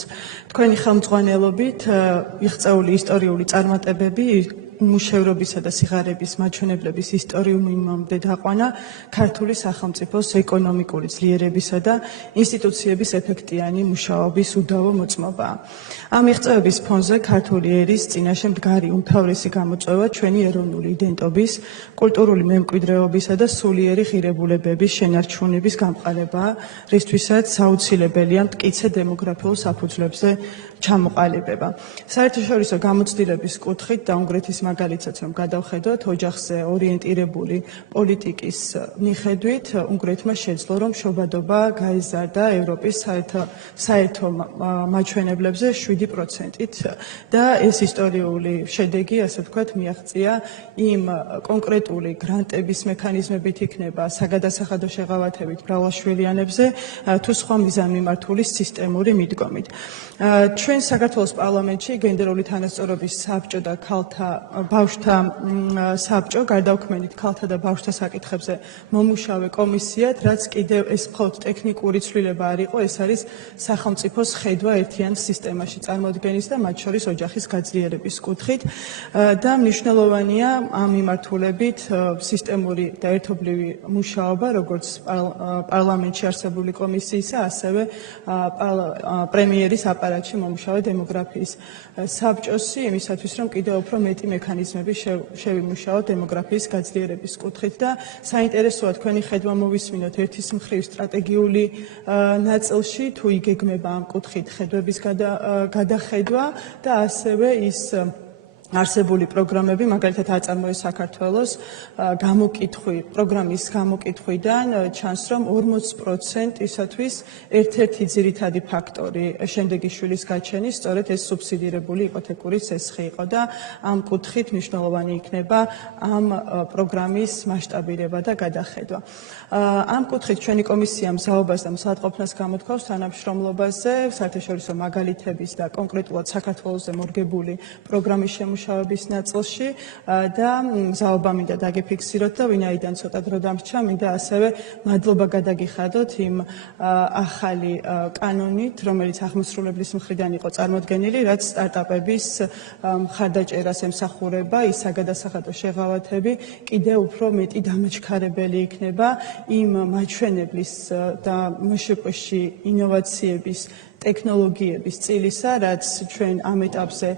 თქვენი ხელმძღვანელობით მიღწეული ისტორიული წარმატებები უმუშევრობისა და სიღარიბის მაჩვენებლების ისტორიუმამდე დაყვანა ქართული სახელმწიფოს ეკონომიკური ძლიერებისა და ინსტიტუციების ეფექტიანი მუშაობის უდავო მოწმობაა. ამ მიღწევების ფონზე ქართული ერის წინაშე მდგარი უმთავრესი გამოწვევა ჩვენი ეროვნული იდენტობის, კულტურული მემკვიდრეობისა და სულიერი ღირებულებების შენარჩუნების გამყარებაა, რისთვისაც აუცილებელია მტკიცე დემოგრაფიულ საფუძვლებზე ჩამოყალიბება. საერთაშორისო გამოცდილების კუთხით და უნგრეთის მაგალითსაც რომ გადავხედოთ, ოჯახზე ორიენტირებული პოლიტიკის მიხედვით, უნგრეთმა შეძლო, რომ შობადობა გაეზარდა ევროპის საერთო მაჩვენებლებზე 7%-ით და ეს ისტორიული შედეგი, ასე ვთქვათ, მიაღწია იმ კონკრეტული გრანტების მექანიზმებით იქნება საგადასახადო შეღავათებით მრავალშვილიანებზე თუ სხვა მიზანმიმართული სისტემური მიდგომით. ჩვენ საქართველოს პარლამენტში გენდერული თანასწორობის საბჭო და ბავშვთა საბჭო გარდაუქმნით ქალთა და ბავშვთა საკითხებზე მომუშავე კომისიად, რაც კიდევ ეს მხოლოდ ტექნიკური ცვლილება არ იყო, ეს არის სახელმწიფოს ხედვა ერთიან სისტემაში წარმოდგენის და მათ შორის ოჯახის გაძლიერების კუთხით და მნიშვნელოვანია ამ მიმართულებით სისტემური და ერთობლივი მუშაობა, როგორც პარლამენტში არსებული კომისიისა, ასევე პრემიერის აპარატში მომუშავე დემოგრაფიის საბჭოსი, იმისათვის, რომ კიდევ უფრო მეტი მექანიზმები შევიმუშაოთ დემოგრაფიის გაძლიერების კუთხით და საინტერესოა თქვენი ხედვა მოვისმინოთ ერთის მხრივ სტრატეგიული ნაწილში, თუ იგეგმება ამ კუთხით ხედვების გადახედვა და ასევე ის არსებული პროგრამები, მაგალითად აწარმოეს საქართველოს პროგრამის გამოკითხვიდან ჩანს, რომ 40% ისათვის ერთ-ერთი ძირითადი ფაქტორი შემდეგი შვილის გაჩენის სწორედ ეს სუბსიდირებული იპოთეკური ცესხი იყო და ამ კუთხით მნიშვნელოვანი იქნება ამ პროგრამის მასშტაბირება და გადახედვა. ამ კუთხით ჩვენი კომისია მზაობას და მსაადყოფნას გამოთქვავს თანამშრომლობაზე, საერთაშორისო მაგალითების და კონკრეტულად საქართველოსზე მორგებული პროგრამის შემუშავების ნაწილში და მზაობა მინდა დაგიფიქსიროთ და ვინაიდან ცოტა დრო დამრჩა, მინდა ასევე მადლობა გადაგიხადოთ იმ ახალი კანონით, რომელიც აღმასრულებლის მხრიდან იყო წარმოდგენილი, რაც სტარტაპების მხარდაჭერას ემსახურება, ის საგადასახადო შეღავათები კიდევ უფრო მეტი დამაჩქარებელი იქნება იმ მაჩვენებლის და მშპ-ში ინოვაციების ტექნოლოგიების წილისა, რაც ჩვენ ამ ეტაპზე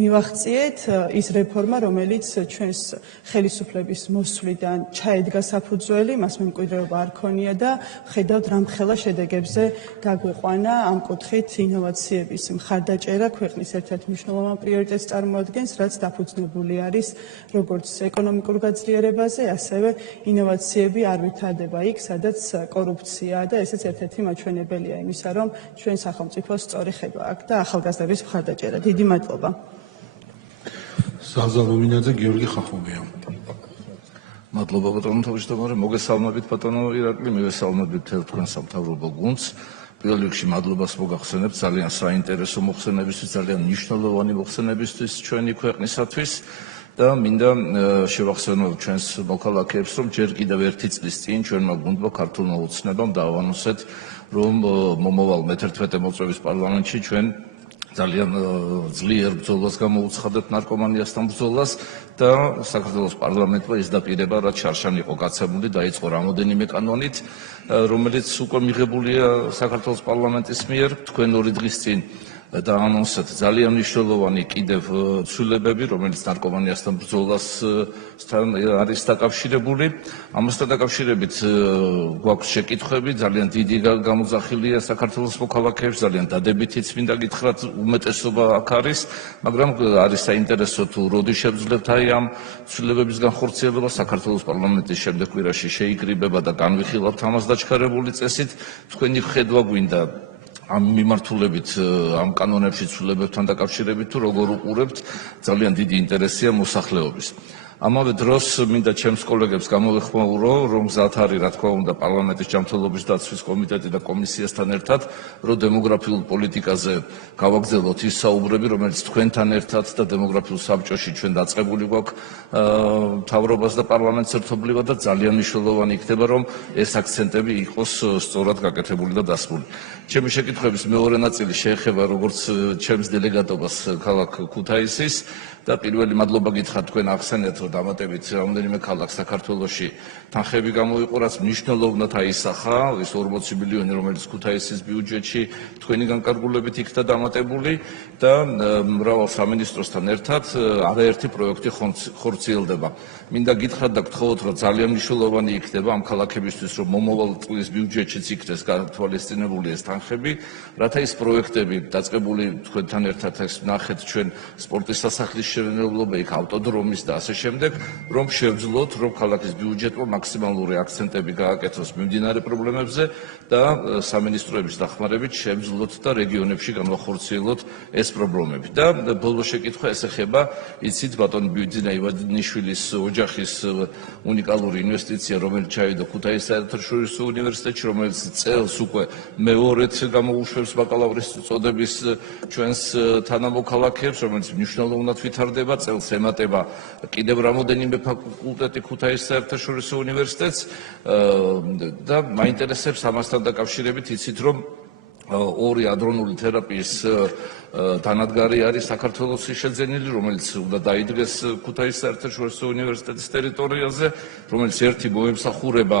მივახციეთ, ის რეფორმა, რომელიც ჩვენს ხელისუფლების მოსვლიდან ჩაედგა საფუძველი, მას მემკვიდრეობა არ ქონია და ხედავთ რამხელა შედეგებზე გაგვეყვანა ამ კუთხით ინოვაციების მხარდაჭერა ქვეყნის ერთ-ერთ მნიშვნელოვან პრიორიტეტს წარმოადგენს, რაც დაფუძნებული არის როგორც ეკონომიკურ გაძლიერებაზე, ასევე ინოვაციები არ ვითარდება იქ, სადაც კორუფციაა და ესეც ერთ-ერთი მაჩვენებელია იმისა, რომ ჩვენ სახელმწიფოს სწორი ხედვა აქვს და ახალგაზრდების მხარდაჭერა. დიდი მადლობა. საზალ მომინაძე გიორგი ხახობია. მადლობა ბატონო თავმჯდომარე, მოგესალმებით ბატონო ირაკლი, მივესალმებით მთელ თქვენ სამთავრობო გუნდს. პირველ რიგში მადლობას მოგახსენებთ ძალიან საინტერესო მოხსენებისთვის, ძალიან მნიშვნელოვანი მოხსენებისთვის ჩვენი ქვეყნისათვის და მინდა შევახსენოთ ჩვენს მოქალაქეებს, რომ ჯერ კიდევ ერთი წლის წინ ჩვენმა გუნდმა ქართულმა ოცნებამ დაავანოსეთ, რომ მომავალ მე-11 მოწვევის პარლამენტში ჩვენ ძალიან ძლიერ ბრძოლას გამოუცხადებთ ნარკომანიასთან ბრძოლას და საქართველოს პარლამენტმა ის დაპირება, რაც შარშან იყო გაცემული, დაიწყო რამოდენიმე კანონით, რომელიც უკვე მიღებულია საქართველოს პარლამენტის მიერ. თქვენ 2 დღის წინ დაანონსეთ ძალიან მნიშვნელოვანი კიდევ ცვლილებები, რომელიც ნარკომანიასთან ბრძოლასთან არის დაკავშირებული. ამასთან დაკავშირებით გვაქვს შეკითხვები, ძალიან დიდი გამოძახილია საქართველოს მოქალაქეებს, ძალიან დადებითიც მინდა გითხრათ, უმეტესობა აქ არის, მაგრამ არის საინტერესო თუ როდი შევძლებთ აი ამ ცვლილებების განხორციელება. საქართველოს პარლამენტის შემდეგ კვირაში შეიკრიბება და განვიხილავთ ამას დაჩქარებული წესით. თქვენი ხედვა გვინდა ამ მიმართულებით, ამ კანონებში ცვლილებებთან დაკავშირებით თუ როგორ უყურებთ, ძალიან დიდი ინტერესია მოსახლეობის. ამავე დროს მინდა ჩემს კოლეგებს გამოვეხმაურო, რომ გზად არის, რა თქმა უნდა, პარლამენტის ჯანმრთელობის დაცვის კომიტეტი და კომისიასთან ერთად, რომ დემოგრაფიულ პოლიტიკაზე გავაგრძელოთ ის საუბრები, რომელიც თქვენთან ერთად და დემოგრაფიულ საბჭოში ჩვენ დაწყებული გვაქვს მთავრობას და პარლამენტს ერთობლივად და ძალიან მნიშვნელოვანი იქნება, რომ ეს აქცენტები იყოს სწორად გაკეთებული და დასმული. ჩემი შეკითხვების მეორე ნაწილი შეეხება როგორც ჩემს დელეგატობას ქალაქ ქუთაისის და პირველი მადლობა გითხრათ თქვენ ახსენეთ, რომ დამატებით რამდენიმე ქალაქს საქართველოში თანხები გამოიყო, რაც მნიშვნელოვნად აისახა ის 40 მილიონი, რომელიც ქუთაისის ბიუჯეტში თქვენი განკარგულებით იქნა დამატებული და მრავალ სამინისტროსთან ერთად არაერთი პროექტი ხორციელდება. მინდა გითხრათ და გთხოვოთ, რომ ძალიან მნიშვნელოვანი იქნება ამ ქალაქებისთვის, რომ მომავალ წლის ბიუჯეტშიც იქნეს გათვალისწინებული ეს თანხები, რათა ის პროექტები დაწყებული თქვენთან ერთად ეს ნახეთ ჩვენ სპორტის სასახლის შევნებლობა, იქ ავტოდრომის და ასე შემდეგ, რომ შევძლოთ, რომ ქალაქის ბიუჯეტმა მაქსიმალური აქცენტები გააკეთოს მიმდინარე პრობლემებზე და სამინისტროების დახმარებით შევძლოთ და რეგიონებში განვახორციელოთ ეს პრობლემები. და ბოლო შეკითხვა ეს ეხება, იცით, ბატონ ბიძინა ივანიშვილის ოჯახის უნიკალური ინვესტიცია, რომელიც ჩაიდო ქუთაისის საერთაშორისო უნივერსიტეტში, რომელიც წელს უკვე მეორედ გამოუშვებს ბაკალავრის წოდების ჩვენს თანამოქალაქეებს, რომელიც მნიშვნელოვნად ვითარდება, წელს ემატება კიდევ რამოდენიმე ფაკულტეტი ქუთაისის საერთაშორისო უნივერსიტეტს და მაინტერესებს ამასთან დაკავშირებით, იცით, რომ 2 ადრონული თერაპიის დანადგარი არის საქართველოსში შეძენილი, რომელიც უნდა დაიდგეს ქუთაისის საერთაშორისო უნივერსიტეტის ტერიტორიაზე, რომელიც ერთი მოემსახურება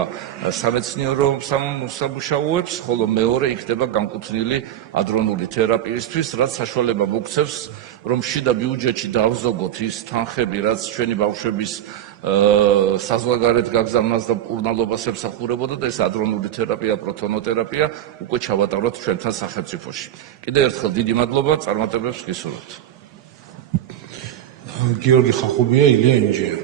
სამეცნიერო სამუშაოებს, ხოლო მეორე იქნება განკუთვნილი ადრონული თერაპიისთვის, რაც საშუალება მოგცევს, რომ შიდა ბიუჯეტში დავზოგოთ ის თანხები, რაც ჩვენი ბავშვების საზღვარგარეთ გაგზავნას და მკურნალობას ემსახურებოდა და ეს ადრონული თერაპია, პროტონოთერაპია უკვე ჩავატაროთ ჩვენთან სახელმწიფოში. კიდევ ერთხელ დიდი მადლობა, წარმატებებს გისურვებთ. გიორგი ხახობია, ილია ინჯია.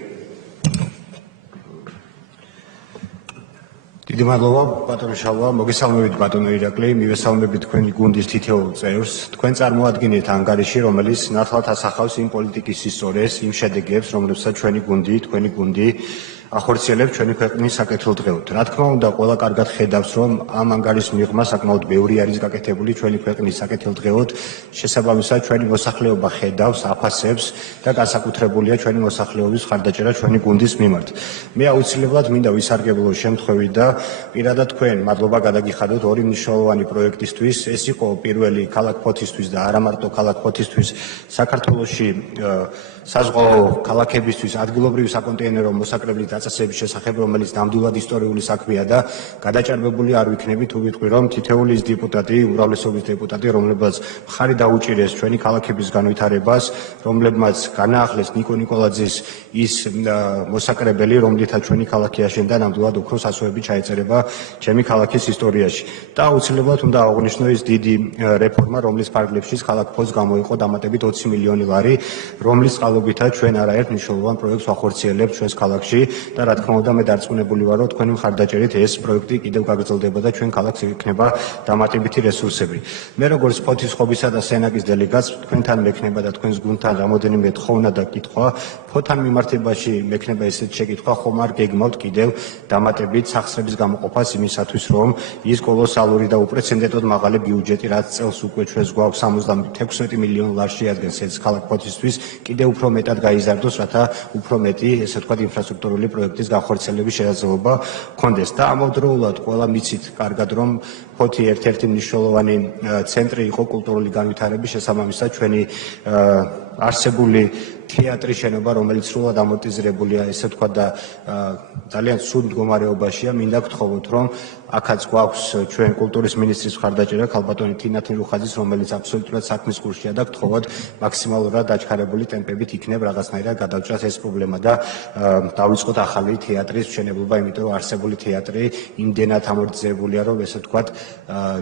დიდი მადლობა ბატონო შალვა, მოგესალმებით ბატონო ირაკლი, მივესალმებით თქვენი გუნდის თითოეულ წევრს. თქვენ წარმოადგენთ ანგარიში, რომელიც ნათლად ასახავს იმ პოლიტიკის ისტორიას, იმ შედეგებს, რომლებსაც ჩვენი გუნდი ახორციელებს ჩვენი ქვეყნის საკეთილდღეოდ. რა თქმა უნდა, ყველა კარგად ხედავს, რომ ამ ანგარის მიღმა საკმაოდ ბევრი არის გაკეთებული ჩვენი ქვეყნის საკეთილდღეოდ. შესაბამისად, ჩვენი მოსახლეობა ხედავს, აფასებს და განსაკუთრებულია ჩვენი მოსახლეობის მხარდაჭერა ჩვენი გუნდის მიმართ. მე აუცილებლად მინდა ვისარგებლო შემთხვევით და პირადად თქვენ მადლობა გადაგიხადოთ 2 მნიშვნელოვანი პროექტისთვის. ეს იყო პირველი ქალაქ ფოთისთვის და არა მარტო ქალაქ ფოთისთვის, საქართველოში საზღვაო ქალაქებისთვის ადგილობრივი საკონტეინერო მოსაკრებლით გაწესების შესახებ, რომელიც ნამდვილად ისტორიული საქმეა და გადაჭარბებული არ ვიქნები თუ ვიტყვი, რომ თითოეული ის დეპუტატი, უმრავლესობის დეპუტატი, რომლებსაც მხარი დაუჭირეს ჩვენი ქალაქების განვითარებას, რომლებმაც განაახლეს ნიკო ნიკოლაძის ის მოსაკრებელი, რომლითაც ჩვენი ქალაქი აშენდა, ნამდვილად უფრო სასვები ჩაეწერება ჩემი ქალაქის ისტორიაში. და აუცილებლად უნდა აღვნიშნო ის დიდი რეფორმა, რომლის ფარგლებშიც ქალაქ ფოს გამოიყო დამატებით 20 მილიონი ლარი, რომლის წყალობითაც ჩვენ არაერთ მნიშვნელოვან პროექტს ვახორციელებთ ჩვენს ქალაქში და რა თქმა უნდა მე დარწმუნებული ვარ, რომ თქვენი მხარდაჭერით ეს პროექტი კიდევ გაგრძელდება და ჩვენ ქალაქს იქნება დამატებითი რესურსები. მე როგორც ფოთის ხობისა და სენაკის დელეგატს თქვენთან მექნება და თქვენს გუნდთან რამოდენიმე თხოვნა და კითხვა, ფოთთან მიმართებაში მექნება ესეთ შეკითხვა, ხომ არ გეგმავთ კიდევ დამატებით სახსრების გამოყოფას იმისათვის, რომ ის კოლოსალური და უპრეცედენტოდ მაღალი ბიუჯეტი, რაც წელს უკვე ჩვენს გვაქვს 76 მილიონ ლარს შეადგენს ეს ქალაქ ფოთისთვის, კიდევ უფრო მეტად გაიზარდოს, რათა უფრო მეტი, ესე ვთქვათ, ინფრასტრუქტურული პროექტის განხორციელების შესაძლებლობა ჰქონდეს. და ამავდროულად ყველა მიცით კარგად, რომ ფოთი ერთ-ერთი მნიშვნელოვანი ცენტრი იყო კულტურული განვითარების შესაბამისად ჩვენი არსებული თეატრის შენობა, რომელიც სრულად ამორტიზირებულია, ესე ვთქვათ და ძალიან ცუდ მდგომარეობაშია, მინდა გთხოვოთ, რომ აქაც გვაქვს ჩვენ კულტურის მინისტრის მხარდაჭერა, ქალბატონი თინა თინრუხაძის, რომელიც აბსოლუტურად საქმის კურსია და გთხოვოთ მაქსიმალურად დაჩქარებული ტემპებით იქნებ რაღაცნაირად გადავჭრათ ეს პრობლემა და დავიწყოთ ახალი თეატრის მშენებლობა, იმიტომ რომ არსებული თეატრი იმდენად ამორტიზირებულია, რომ ესე ვთქვათ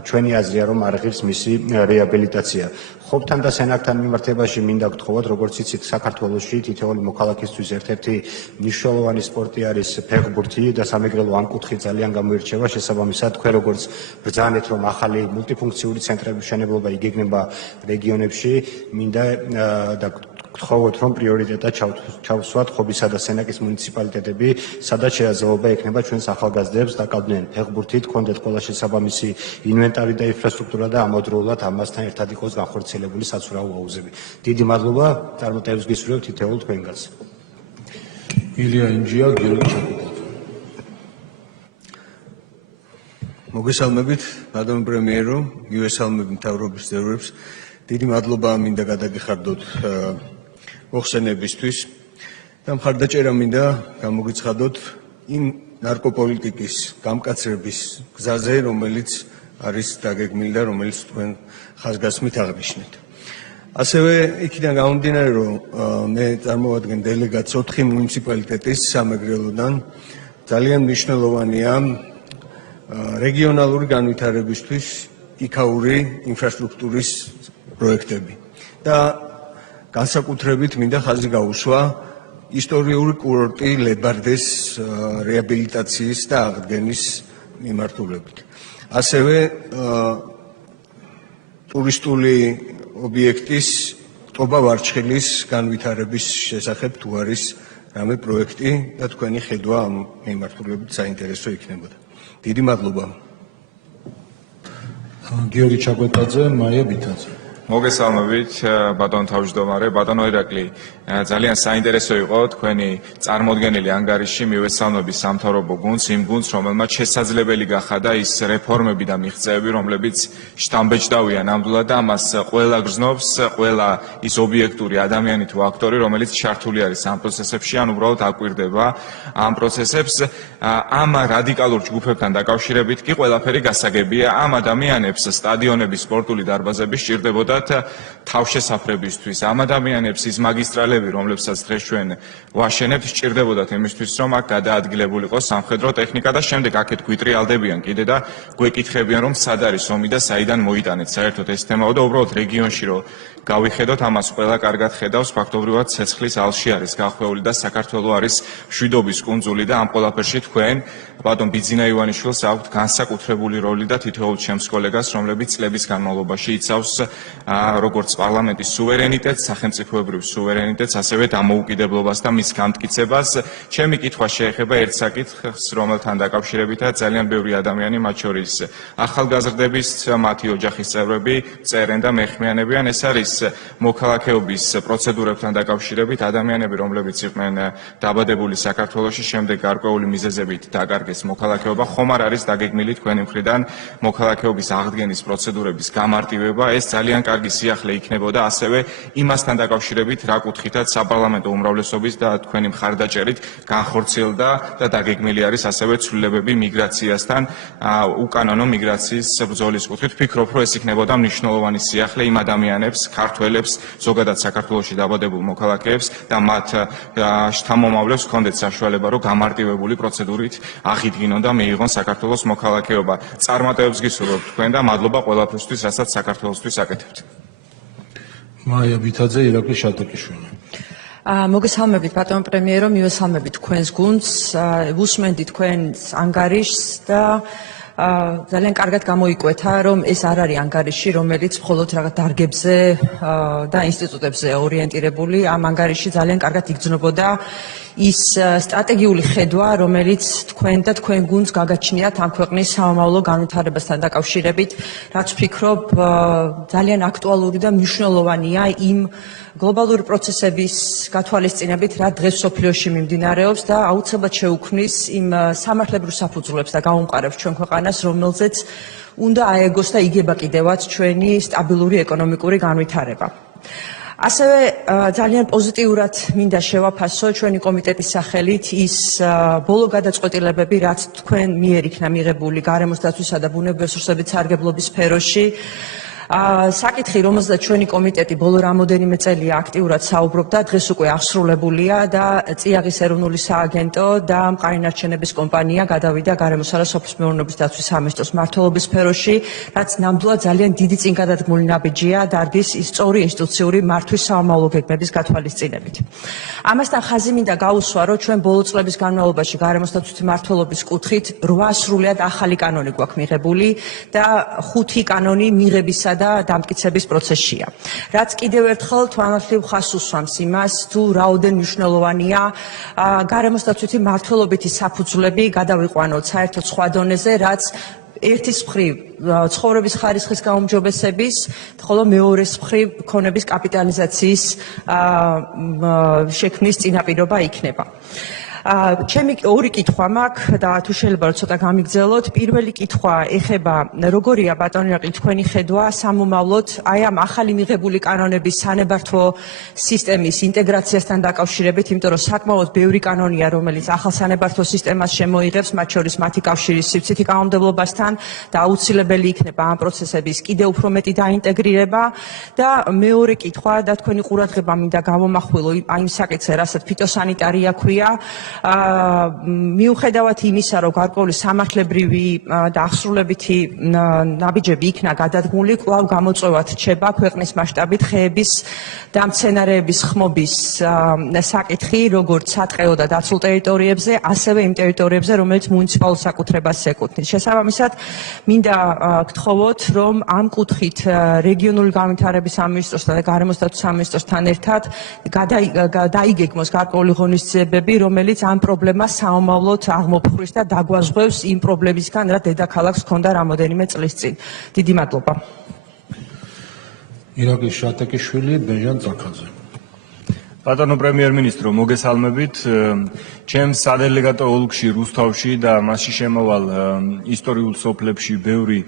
ჩვენი აზრია, რომ არ ღირს მისი რეაბილიტაცია. ხობთან და სენაკთან მიმართებაში მინდა გთხოვოთ, როგორც იცით, საქართველოში თითოეული მოქალაქისთვის ერთ-ერთი მნიშვნელოვანი სპორტი არის ფეხბურთი და სამეგრელო ამ კუთხით ძალიან გამოირჩევა. შესაბამისად, თქვენ როგორც ბრძანეთ, რომ ახალი მულტიფუნქციური ცენტრების მშენებლობა იგეგმება რეგიონებში, მინდა და გთხოვოთ, რომ პრიორიტეტად ჩავსვათ ხობისა და სენაკის მუნიციპალიტეტები, სადაც შესაძლებლობა ექნება ჩვენს ახალგაზრდებს დაკავდნენ ფეხბურთით, კონდეთ ყველა შესაბამისი ინვენტარი და ინფრასტრუქტურა და ამავდროულად ამასთან ერთად იყოს განხორციელებული საცურაო აუზები. დიდი მადლობა, წარმატებებს გისურვებთ თითოეულ თქვენგანს. ილია ინჯია, გიორგი ჩაკეტაძე. მოგესალმებით, ბატონო პრემიერო, მივესალმებ მთავრობის წევრებს. დიდი მადლობა მინდა გადაგიხადოთ მოხსენებისთვის და მხარდაჭერა მინდა გამოგიცხადოთ იმ ნარკოპოლიტიკის გამკაცრების გზაზე, რომელიც არის დაგეგმილი და რომელიც თქვენ ხაზგასმით აღნიშნეთ. ასევე იქიდან გამომდინარე, რომ მე წარმოვადგენ დელეგატს 4 მუნიციპალიტეტის სამეგრელოდან, ძალიან მნიშვნელოვანია რეგიონალური განვითარებისთვის იქაური ინფრასტრუქტურის პროექტები და განსაკუთრებით მინდა ხაზი გაუსვა ისტორიული კურორტი ლებარდეს რეაბილიტაციის და აღდგენის მიმართულებით. ასევე ტურისტული ობიექტის ტობა ვარჩხილის განვითარების შესახებ თუ არის რამე პროექტი და თქვენი ხედვა ამ მიმართულებით საინტერესო იქნებოდა. დიდი მადლობა. გიორგი ჩაკვეტაძე, მაია ბითაძე. მოგესალმებით, ბატონო თავმჯდომარე, ბატონო ირაკლი, ძალიან საინტერესო იყო თქვენი წარმოდგენილი ანგარიში, მივესალმები სამთავრობო გუნდს, იმ გუნდს, რომელმაც შესაძლებელი გახადა ის რეფორმები და მიღწევები, რომლებიც შთამბეჭდავია ნამდვილად და ამას ყველა გრძნობს, ყველა ის ობიექტური ადამიანი თუ აქტორი, რომელიც ჩართული არის ამ პროცესებში, ან უბრალოდ აკვირდება ამ პროცესებს, ამ რადიკალურ ჯგუფებთან დაკავშირებით კი ყველაფერი გასაგებია, ამ ადამიანებს სტადიონების, სპორტული დარბაზები სჭირდებოდა თავშესაფრებისთვის. ამ ადამიანებს ის მაგისტრალები, რომლებსაც დღეს ჩვენ ვაშენებთ, სჭირდებოდათ იმისთვის, რომ აქ გადაადგილებულიყო სამხედრო ტექნიკა და შემდეგ აქეთ გვიტრიალდებიან კიდე და გვეკითხებიან, რომ სად არის ომი და საიდან მოიტანეთ. საერთოდ ეს თემაა და უბრალოდ რეგიონში რომ გავიხედოთ, ამას ყველა კარგად ხედავს, ფაქტობრივად ცეცხლის ალში არის გახვეული და საქართველო არის მშვიდობის კუნძული და ამ ყველაფერში თქვენ, ბატონ ბიძინა ივანიშვილს აქვთ განსაკუთრებული როლი და თითოეულ ჩემს კოლეგას, რომლებიც წლების განმავლობაში იცავს როგორც პარლამენტის სუვერენიტეტს, სახელმწიფოებრივ სუვერენიტეტს, ასევე დამოუკიდებლობას და მის გამტკიცებას. ჩემი კითხვა შეეხება ერთ საკითხს, რომელთან დაკავშირებითაა ძალიან ბევრი ადამიანი, მათ შორის ახალგაზრდების, მათი ოჯახის წევრები წერენ და მეხმიანებიან. ეს არის მოქალაქეობის პროცედურებთან დაკავშირებით ადამიანები, რომლებიც იყვნენ დაბადებული საქართველოში, შემდეგ გარკვეული მიზეზებით დაკარგეს მოქალაქეობა. ხომ არ არის დაგეგმილი თქვენი მხრიდან მოქალაქეობის აღდგენის პროცედურების გამარტივება? ეს ძალიან კარგი სიახლე იქნებოდა ასევე იმასთან დაკავშირებით, რა კუთხითაც საპარლამენტო უმრავლესობის და თქვენი მხარდაჭერით განხორციელდა და დაგეგმილი არის ასევე ცვლილებები მიგრაციასთან, უკანონო მიგრაციის ბრძოლის კუთხით. ვფიქრობ, რომ ეს იქნებოდა მნიშვნელოვანი სიახლე იმ ადამიანებს, ქართველებს, ზოგადად საქართველოში დაბადებულ მოქალაქეებს და მათ შთამომავლებს ჰქონდეთ საშუალება, რომ გამარტივებული პროცედურით აღიდგინონ და მიიღონ საქართველოს მოქალაქეობა. წარმატებებს გისურვებთ თქვენ და მადლობა ყველაფრისთვის, რასაც საქართველოსთვის აკეთებთ. მაია ბითაძე, ირაკლი შატაკიშვილი. მოგესალმებით ბატონო პრემიერო, მივესალმებით თქვენს გუნდს, ვუსმენდი თქვენს ანგარიშს და ძალიან კარგად გამოიკვეთა, რომ ეს არ არის ანგარიში, რომელიც მხოლოდ რაღაც დარგებზე და ინსტიტუტებზე ორიენტირებული. ამ ანგარიში ძალიან კარგად იგრძნობოდა ის სტრატეგიული ხედვა, რომელიც თქვენ და თქვენ გუნდს გაგაჩნიათ ამ ქვეყნის სამომავლო განვითარებასთან დაკავშირებით, რაც ვფიქრობ ძალიან აქტუალური და მნიშვნელოვანია იმ გლობალური პროცესების გათვალისწინებით, რა დღეს სოფლიოში მიმდინარეობს და აუცილებლად შეუქმნის იმ სამართლებრივ საფუძვლებს და გაუმყარებს ჩვენ ქვეყანას, რომელზეც უნდა აეგოს და იგება კიდევაც ჩვენი სტაბილური ეკონომიკური განვითარება. ასევე ძალიან პოზიტიურად მინდა შევაფასო ჩვენი კომიტეტის სახელით ის ბოლო გადაწყვეტილებები, რაც თქვენ მიერ იქნა მიღებული გარემოს დაცვისა და ბუნებრივი რესურსების სარგებლობის სფეროში. საკითხი, რომელზეც ჩვენი კომიტეტი ბოლო რამოდენიმე წელია აქტიურად საუბრობდა, დღეს უკვე აღსრულებულია და წიაღის ეროვნული სააგენტო და მყარი ნარჩენების კომპანია გადავიდა გარემოსა და სოფლის მეურნეობის დაცვის სამინისტროს მმართველობის სფეროში, რაც ნამდვილად ძალიან დიდი წინგადადგმული ნაბიჯია დარგის სწორი ინსტიტუციური მართვის სამომავლო გეგმების გათვალისწინებით. ამასთან ხაზი მინდა გაუსვა, რომ ჩვენ ბოლო წლების განმავლობაში გარემოს დაცვის მმართველობის კუთხით 8 სრულიად ახალი კანონი გვაქვს მიღებული და 5 კანონი მიღებისა და დამტკიცების პროცესშია. რაც კიდევ ერთხელ თვალნათლივ ხაზს უსვამს იმას, თუ რაოდენ მნიშვნელოვანია გარემოს დაცვითი მმართველობითი საფუძვლები გადავიყვანოთ საერთოდ სხვა დონეზე, რაც ერთის მხრივ ცხოვრების ხარისხის გაუმჯობესების, ხოლო მეორეს მხრივ ქონების კაპიტალიზაციის შექმნის წინაპირობა იქნება. ჩემი ორი კითხვა მაქვს და თუ შეიძლება რომ ცოტა გამიგრძელოთ. პირველი კითხვა ეხება როგორია ბატონო ირაკლი თქვენი ხედვა სამომავლოდ აი ამ ახალი მიღებული კანონების სანებართვო სისტემის ინტეგრაციასთან დაკავშირებით, იმიტომ რომ საკმაოდ ბევრი კანონია, რომელიც ახალ სანებართვო სისტემას შემოიღებს, მათ შორის მათი კავშირის სივრცითი კანონმდებლობასთან და აუცილებელი იქნება ამ პროცესების კიდევ უფრო მეტი დაინტეგრირება და მეორე კითხვა და თქვენი ყურადღება მინდა გამომახვილო იმ საკითხზე, რასაც ფიტოსანიტარია ქვია. მიუხედავად იმისა, რომ გარკვეული სამართლებრივი და აღსრულებითი ნაბიჯები იქნა გადადგმული, კვლავ გამოწვევად რჩება ქვეყნის მასშტაბით ხეების და მცენარეების ხმობის საკითხი, როგორც სატყეო და დაცულ ტერიტორიებზე, ასევე იმ ტერიტორიებზე, რომელიც მუნიციპალურ საკუთრებას ეკუთვნის. შესაბამისად, მინდა გთხოვოთ, რომ ამ კუთხით რეგიონული განვითარების სამინისტროსთან და გარემოს დაცვის სამინისტროსთან ერთად დაიგეგმოს გარკვეული ღონისძიებები, რომელიც ამ პრობლემას საომავლოდ აღმოფხვრის და დაგვაზღვევს იმ პრობლემისგან, რა დედაქალაქს ჰქონდა რამოდენიმე წლის წინ. დიდი მადლობა. ირაკლი შატაკიშვილი, ბეჟან წაქაძე. ბატონო პრემიერ-მინისტრო, მოგესალმებით. ჩემს სადელეგატო ოლქში, რუსთავში და მასში შემავალ ისტორიულ სოფლებში ბევრი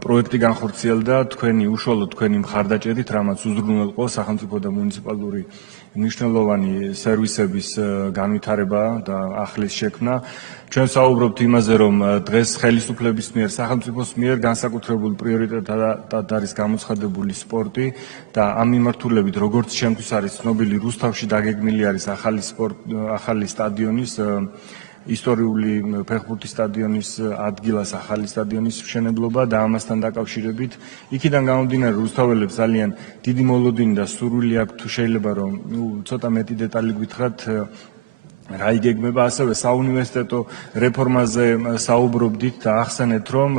პროექტი განხორციელდა თქვენი უშუალოდ თქვენი მხარდაჭერით, რამაც უზრუნველყო სახელმწიფო და მუნიციპალური მნიშვნელოვანი სერვისების განვითარება და ახლის შექმნა. ჩვენ საუბრობთ იმაზე, რომ დღეს ხელისუფლების მიერ, სახელმწიფოს მიერ განსაკუთრებული პრიორიტეტად არის გამოცხადებული სპორტი და ამ მიმართულებით, როგორც ჩემთვის არის ცნობილი, რუსთავში დაგეგმილი არის ახალი სტადიონის ისტორიული ფეხბურთის სტადიონის ადგილას ახალი სტადიონის მშენებლობა და ამასთან დაკავშირებით იქიდან გამომდინარე რუსთაველებს ძალიან დიდი მოლოდინი და სურვილი აქვთ, თუ შეიძლება რომ ცოტა მეტი დეტალი გითხრათ რა იგეგმება, ასევე საუნივერსიტეტო რეფორმაზე საუბრობდით და ახსენეთ, რომ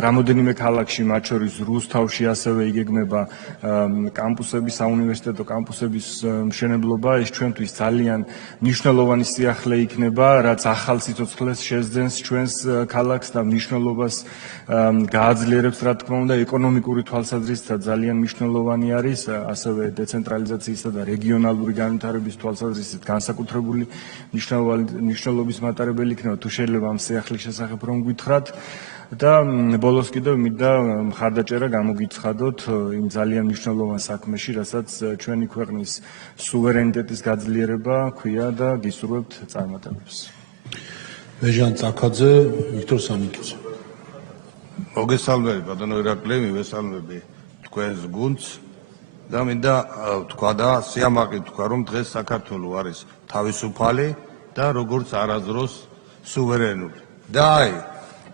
რამოდენიმე ქალაქში, მათ შორის რუსთავში ასევე იგეგმება კამპუსების, საუნივერსიტეტო კამპუსების მშენებლობა. ეს ჩვენთვის ძალიან მნიშვნელოვანი სიახლე იქნება, რაც ახალ სიცოცხლეს შეძენს ჩვენს ქალაქს და მნიშვნელობას გააძლიერებს, რა თქმა უნდა, ეკონომიკური თვალსაზრისითაც ძალიან მნიშვნელოვანი არის, ასევე დეცენტრალიზაციისა და რეგიონალური განვითარების თვალსაზრისით განსაკუთრებული მნიშვნელობის მატარებელი იქნება თუ შეიძლება ამ სიახლის შესახებ რომ გითხრათ და ბოლოს კიდევ მინდა მხარდაჭერა გამოგიცხადოთ იმ ძალიან მნიშვნელოვან საქმეში, რასაც ჩვენი ქვეყნის სუვერენიტეტის გაძლიერება ქვია და გისურვებთ წარმატებებს. ვეჟან წაქაძე, ვიქტორ სანიკიძე. მოგესალმები ბატონო ირაკლი, მივესალმები თქვენს გუნდს და მინდა თქვა და სიამაყი თქვა რომ დღეს საქართველოს არის თავისუფალი და როგორც არასდროს სუვერენული. და აი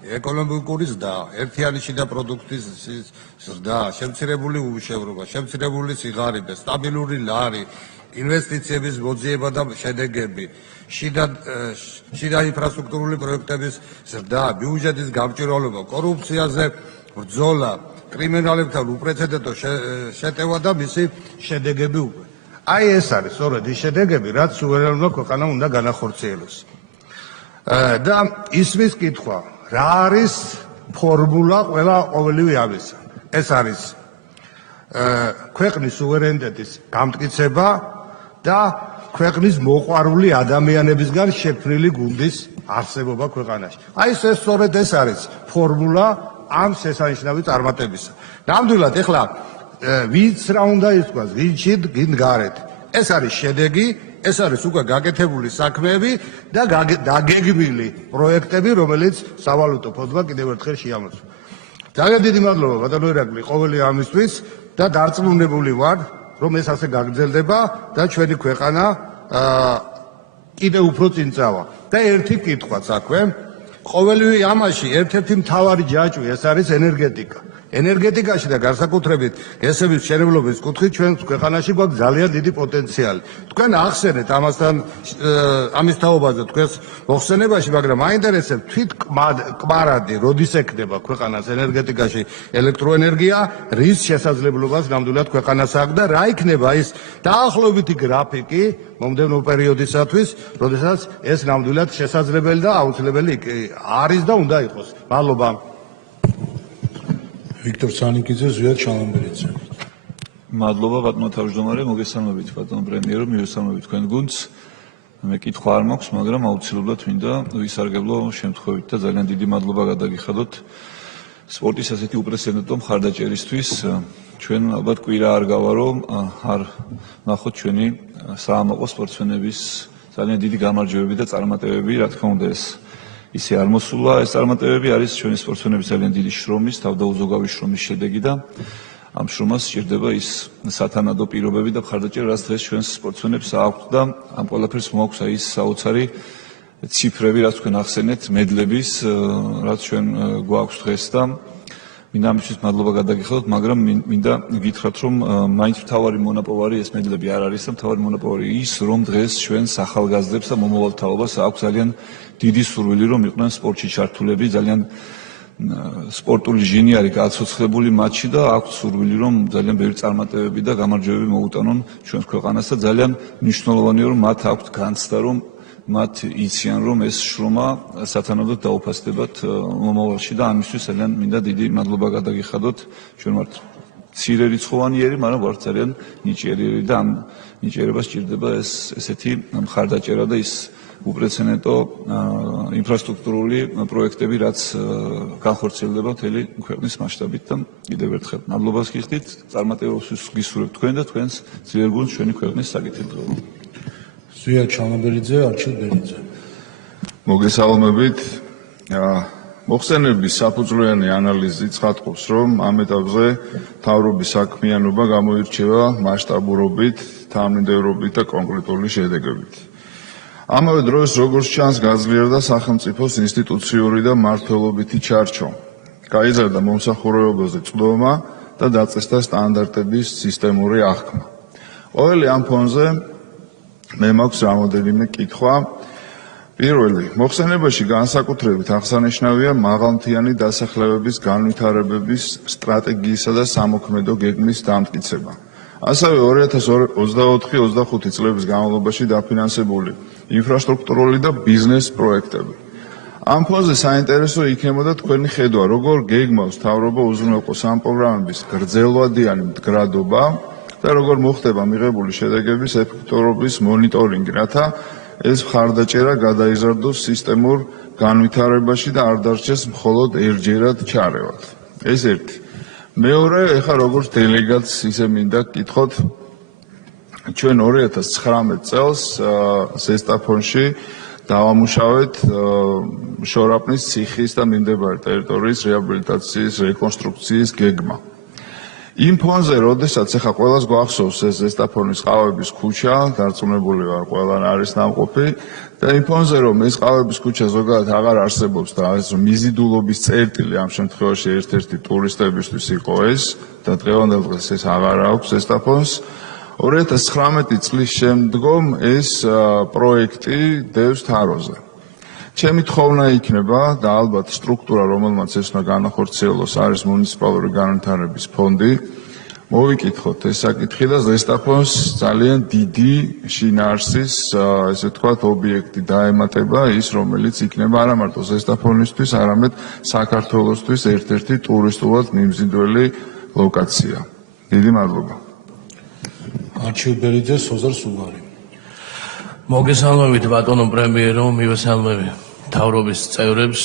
ეკონომიკური ზრდა, ერთიანი შიდა პროდუქტის ზრდა, შემცირებული უშევრობა, შემცირებული სიღარიბე, სტაბილური ლარი, ინვესტიციების მოძიება და შედეგები, შიდა ინფრასტრუქტურული პროექტების ზრდა, ბიუჯეტის გამჭვირვალობა, კორუფციაზე ბრძოლა, კრიმინალებთან უპრეცედენტო შეტევა და მისი შედეგები უკვე. აი ეს არის სწორედ ის შედეგები, რაც სუვერენულმა ქვეყანამ უნდა განახორციელოს. და ისმის კითხვა, რა არის ფორმულა ყოველივე ამისა? ეს არის ქვეყნის სუვერენიტეტის გამტკიცება და ქვეყნის მოყვარული ადამიანებისგან შექმნილი გუნდის არსებობა ქვეყანაში. აი ეს სწორედ ეს არის ფორმულა ამ შესანიშნავი წარმატებისა. ნამდვილად ეხლა ვინც რა უნდა ითქვას, ვინჩით გინ გარეთ. ეს არის შედეგი, ეს არის უკვე გაკეთებული საქმეები და დაგეგმილი პროექტები, რომელიც სავალუტო ფონდმა კიდევ ერთხელ შეამოწმა. ძალიან დიდი მადლობა ბატონო ირაკლი ყოველი ამისთვის და დარწმუნებული ვარ, რომ ეს ასე გაგრძელდება და ჩვენი ქვეყანა კიდევ უფრო წინ წავა. და ერთი კითხვაც აქვე, ყოველივე ამაში ერთ-ერთი მთავარი ჯაჭვი ეს არის ენერგეტიკა. ენერგეტიკაში და განსაკუთრებით გესების მშენებლობის კუთხით ჩვენ ქვეყანაში გვაქვს ძალიან დიდი პოტენციალი. თქვენ ახსენეთ ამასთან ამის თაობაზე თქვენს მოხსენებაში, მაგრამ მაინტერესებს თვით კმარადი როდის ექნება ქვეყანას ენერგეტიკაში ელექტროენერგია, რის შესაძლებლობას ნამდვილად ქვეყანას აქვს და რა იქნება ის დაახლოებითი გრაფიკი მომდევნო პერიოდისათვის, როდესაც ეს ნამდვილად შესაძლებელი და აუცილებელი არის და უნდა იყოს. მადლობა. ვიქტორ სანიკიძე, ზვიად ჩალამბერიძე. მადლობა ბატონო თავმჯდომარე, მოგესალმებით ბატონო პრემიერო, მივესალმებით თქვენ გუნდს. მე კითხვა არ მაქვს, მაგრამ აუცილებლად მინდა ვისარგებლო შემთხვევით და ძალიან დიდი მადლობა გადაგიხადოთ სპორტის ასეთი უპრეცედენტო მხარდაჭერისთვის. ჩვენ ალბათ კვირა არ გავა, რომ არ ნახოთ ჩვენი საამაყო სპორტსმენების ძალიან დიდი გამარჯვებები და წარმატებები, რა თქმა უნდა ეს ისე არ მოსულა, ეს წარმატებები არის ჩვენი სპორტსმენების ძალიან დიდი შრომის, თავდაუზოგავი შრომის შედეგი და ამ შრომას სჭირდება ის სათანადო პირობები და მხარდაჭერა, რაც დღეს ჩვენს სპორტსმენებს აქვთ და ამ ყველაფერს მოაქვს აი ის საოცარი ციფრები, რაც თქვენ ახსენეთ, მედლების, რაც ჩვენ გვაქვს დღეს და მინდა ამისთვის მადლობა გადაგიხადოთ, მაგრამ მინდა გითხრათ, რომ მაინც მთავარი მონაპოვარი ეს მედლები არ არის და მთავარი მონაპოვარი ის, რომ დღეს ჩვენს ახალგაზრდებს და მომავალ თაობას აქვს ძალიან დიდი სურვილი, რომ იყვნენ სპორტში ჩართულები, ძალიან სპორტული ჟინიარი გაცოცხლებული მათში და აქვს სურვილი, რომ ძალიან ბევრი წარმატებები და გამარჯვებები მოუტანონ ჩვენს ქვეყანას და ძალიან მნიშვნელოვანია, რომ მათ აქვთ განცდა, რომ მათ იციან, რომ ეს შრომა სათანადოდ დაუფასდებათ მომავალში და ამისთვის ძალიან მინდა დიდი მადლობა გადაგიხადოთ. ჩვენ ვართ მცირე რიცხოვანიერი, მაგრამ ვართ ძალიან ნიჭიერი და ამ ნიჭიერებას სჭირდება ესეთი მხარდაჭერა და ის უპრეცედენტო ინფრასტრუქტურული პროექტები, რაც განხორციელდება მთელი ქვეყნის მასშტაბით და კიდევ ერთხელ მადლობას გიხდით, წარმატებებს გისურვებთ თქვენ და თქვენს ძლიერ გუნდს ჩვენი ქვეყნის საკითხებზე. ზვიად ჩალამბერიძე, არჩილ ბერიძე. მოგესალმებით. მოხსენების საფუძვლიანი ანალიზი ცხადყოფს, რომ ამ ეტაპზე მთავრობის საქმიანობა გამოირჩევა მასშტაბურობით, თანმიმდევრობით და კონკრეტული შედეგებით. ამავე დროს, როგორც ჩანს, გაძლიერდა სახელმწიფოს ინსტიტუციური და მმართველობითი ჩარჩო. გაიზარდა მომსახურებაზე წვდომა და დაწესდა სტანდარტების სისტემური აღქმა. ყოველი ამ ფონზე მე მაქვს რამოდენიმე კითხვა. პირველი, მოხსენებაში განსაკუთრებით აღსანიშნავია მაღალმთიანი დასახლებების განვითარებების სტრატეგიისა და სამოქმედო გეგმის დამტკიცება. ასევე 2024-25 წლების განმავლობაში დაფინანსებული ინფრასტრუქტურული და ბიზნეს პროექტები. ამ ფონზე საინტერესო იქნებოდა თქვენი ხედვა, როგორ გეგმავს მთავრობა უზრუნველყოს ამ პროგრამების გრძელვადიანი მდგრადობა და როგორ მოხდება მიღებული შედეგების ეფექტურობის მონიტორინგი, რათა ეს მხარდაჭერა გადაიზარდოს სისტემურ განვითარებაში და არ დარჩეს მხოლოდ ერთჯერად ჩარევად. ეს ერთი. მეორე, ეხლა როგორც დელეგატს ისე მინდა გკითხოთ, ჩვენ 2019 წელს ზესტაფონში დავამუშავეთ შორაპნის ციხის და მიმდებარე ტერიტორიის რეაბილიტაციის რეკონსტრუქციის გეგმა. იმ ფონზე, როდესაც ახლა ყველას გვახსოვს ეს ზესტაფონის ყავების ქუჩა, დარწმუნებული ვარ, ყველან არის ნამყოფი და იმ ფონზე, რომ ეს ყავების ქუჩა ზოგადად აღარ არსებობს და ეს მიზიდულობის წერტილი ამ შემთხვევაში ერთ-ერთი ტურისტებისთვის იყო ეს და დღევანდელ დღეს ეს აღარ აქვს ზესტაფონს. 2019 წლის შემდგომ ეს პროექტი დევს თაროზე. ჩემი თხოვნა იქნება და ალბათ სტრუქტურა, რომელმაც ეს უნდა განახორციელოს, არის მუნიციპალური განვითარების ფონდი. მოვიკითხოთ ეს საკითხი და ზესტაფონს ძალიან დიდი შინაარსის, ესე ვთქვათ, ობიექტი დაემატება ის, რომელიც იქნება არა მარტო ზესტაფონისთვის, არამედ საქართველოსთვის ერთ-ერთი ტურისტულად მიმზიდველი ლოკაცია. დიდი მადლობა. არჩილბერიძე, სოზარ სუგარი. მოგესალმებით ბატონო პრემიერო, მივესალმები მთავრობის წევრებს.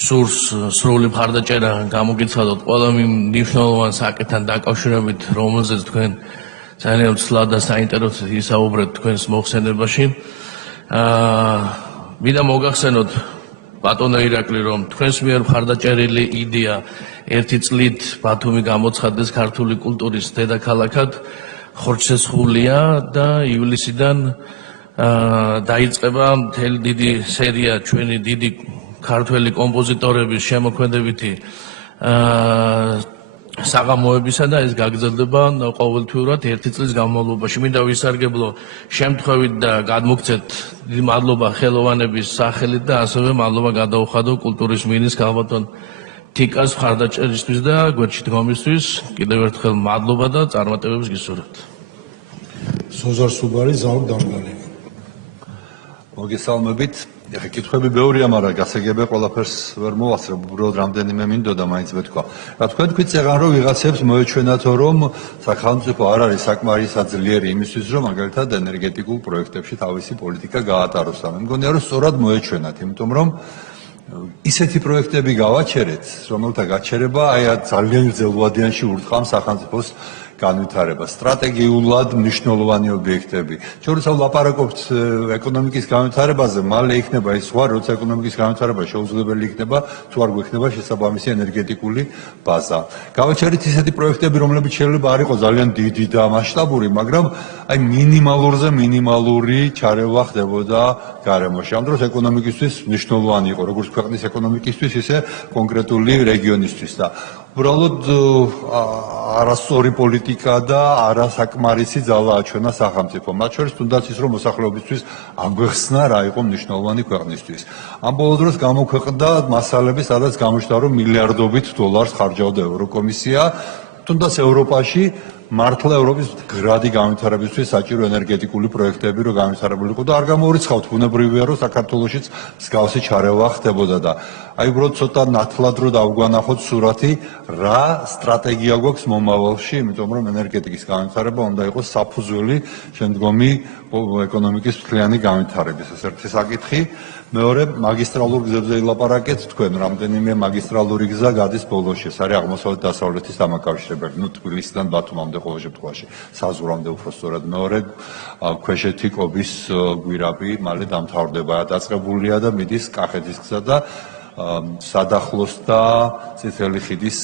სრული მხარდაჭერა გამოგიცხადოთ ყველა მნიშვნელოვან საკითხთან დაკავშირებით, რომელზეც თქვენ ძალიან ცლად და საინტერესოდ ისაუბრეთ თქვენს მოხსენებაში. მინდა მოგახსენოთ ბატონო ირაკლი, რომ თქვენს მიერ მხარდაჭერილი იდეა ერთი წლით ბათუმი გამოცხადდეს ქართული კულტურის დედაქალაქად ხორცშესხულია და ივლისიდან დაიწყება მთელი დიდი სერია ჩვენი დიდი ქართველი კომპოზიტორების შემოქმედებითი საღამოებისა და ეს გაგრძელდება ყოველთვიურად ერთი წლის განმავლობაში. მინდა ვისარგებლო შემთხვევით და გადმოგცეთ დიდი მადლობა ხელოვანების სახელით და ასევე მადლობა გადაუხადო კულტურის მინისტრს ქალბატონ თიკას მხარდაჭერისთვის და გვერდში დგომისთვის. კიდევ ერთხელ მადლობა და წარმატებებს გისურვებთ. სოზარ სუგარი, ზაურ დამგანი. მოგესალმებით. ეხლა კითხვები ბევრია, მაგრამ გასაგებია ყველაფერს ვერ მოვასწრებ, უბრალოდ რამდენიმე მინდოდა მაინც მეთქვა. რა თქვენ თქვით წეღან რომ ვიღაცებს მოეჩვენათო რომ სახელმწიფო არ არის საკმარისად ძლიერი იმისთვის რომ მაგალითად ენერგეტიკულ პროექტებში თავისი პოლიტიკა გაატაროს. მე მგონია რომ სწორად მოეჩვენათ, იმიტომ რომ ისეთი პროექტები გავაჩერეთ, რომელთა გაჩერება აი ძალიან ძელვადიანში ურტყამს სახელმწიფოს განვითარებას. სტრატეგიულად მნიშვნელოვანი ობიექტები. შორისავ ლაპარაკობთ ეკონომიკის განვითარებაზე, მალე იქნება ის ზღვა, როცა ეკონომიკის განვითარება შეუძლებელი იქნება, თუ არ გვექნება შესაბამისი ენერგეტიკული ბაზა. გავაჩერეთ ისეთი პროექტები, რომლებიც შეიძლება არ იყოს ძალიან დიდი და მასშტაბური, მაგრამ აი მინიმალურზე მინიმალური ჩარევა ხდებოდა გარემოში. ამ დროს ეკონომიკისთვის მნიშვნელოვანი იყო, როგორც ქვეყნის ეკონომიკისთვის, ისე კონკრეტული რეგიონისთვის და უბრალოდ არასწორი პოლიტიკა და არასაკმარისი ძალა აჩვენა სახელმწიფომ. მათ შორის თუნდაც ის, რომ მოსახლეობისთვის აგვეხსნა რა იყო მნიშვნელოვანი ქვეყნისთვის. ამ ბოლო დროს გამოქვეყნდა მასალები, სადაც გამოჩნდა, რომ მილიარდობით დოლარს ხარჯავდა ევროკომისია, თუნდაც ევროპაში მართლა ევროპის გრადი განვითარებისთვის საჭირო ენერგეტიკული პროექტები რო განვითარებულიყო და არ გამოურიცხავთ ბუნებრივია რომ საქართველოშიც მსგავსი ჩარევა ხდებოდა და აი უბრალოდ ცოტა ნათლად რო დავგვანახოთ სურათი რა სტრატეგია გვაქვს მომავალში, იმიტომ რომ ენერგეტიკის განვითარება უნდა იყოს საფუძველი შემდგომი ეკონომიკის მთლიანი განვითარების. ეს ერთი საკითხი. მეორე, მაგისტრალურ გზებზე ილაპარაკეთ თქვენ, რამდენიმე მაგისტრალური გზა გადის ბოლოში, ეს არის აღმოსავლეთ დასავლეთის დამაკავშირებელი, თბილისიდან ბათუმამდე ყოველ შემთხვევაში, საზღვრამდე უფრო სწორად. მეორე, ქვეშეთი კობის გვირაბი მალე დამთავრდება, დაწყებულია და მიდის კახეთის გზა და სადახლოს და წითელი ხიდის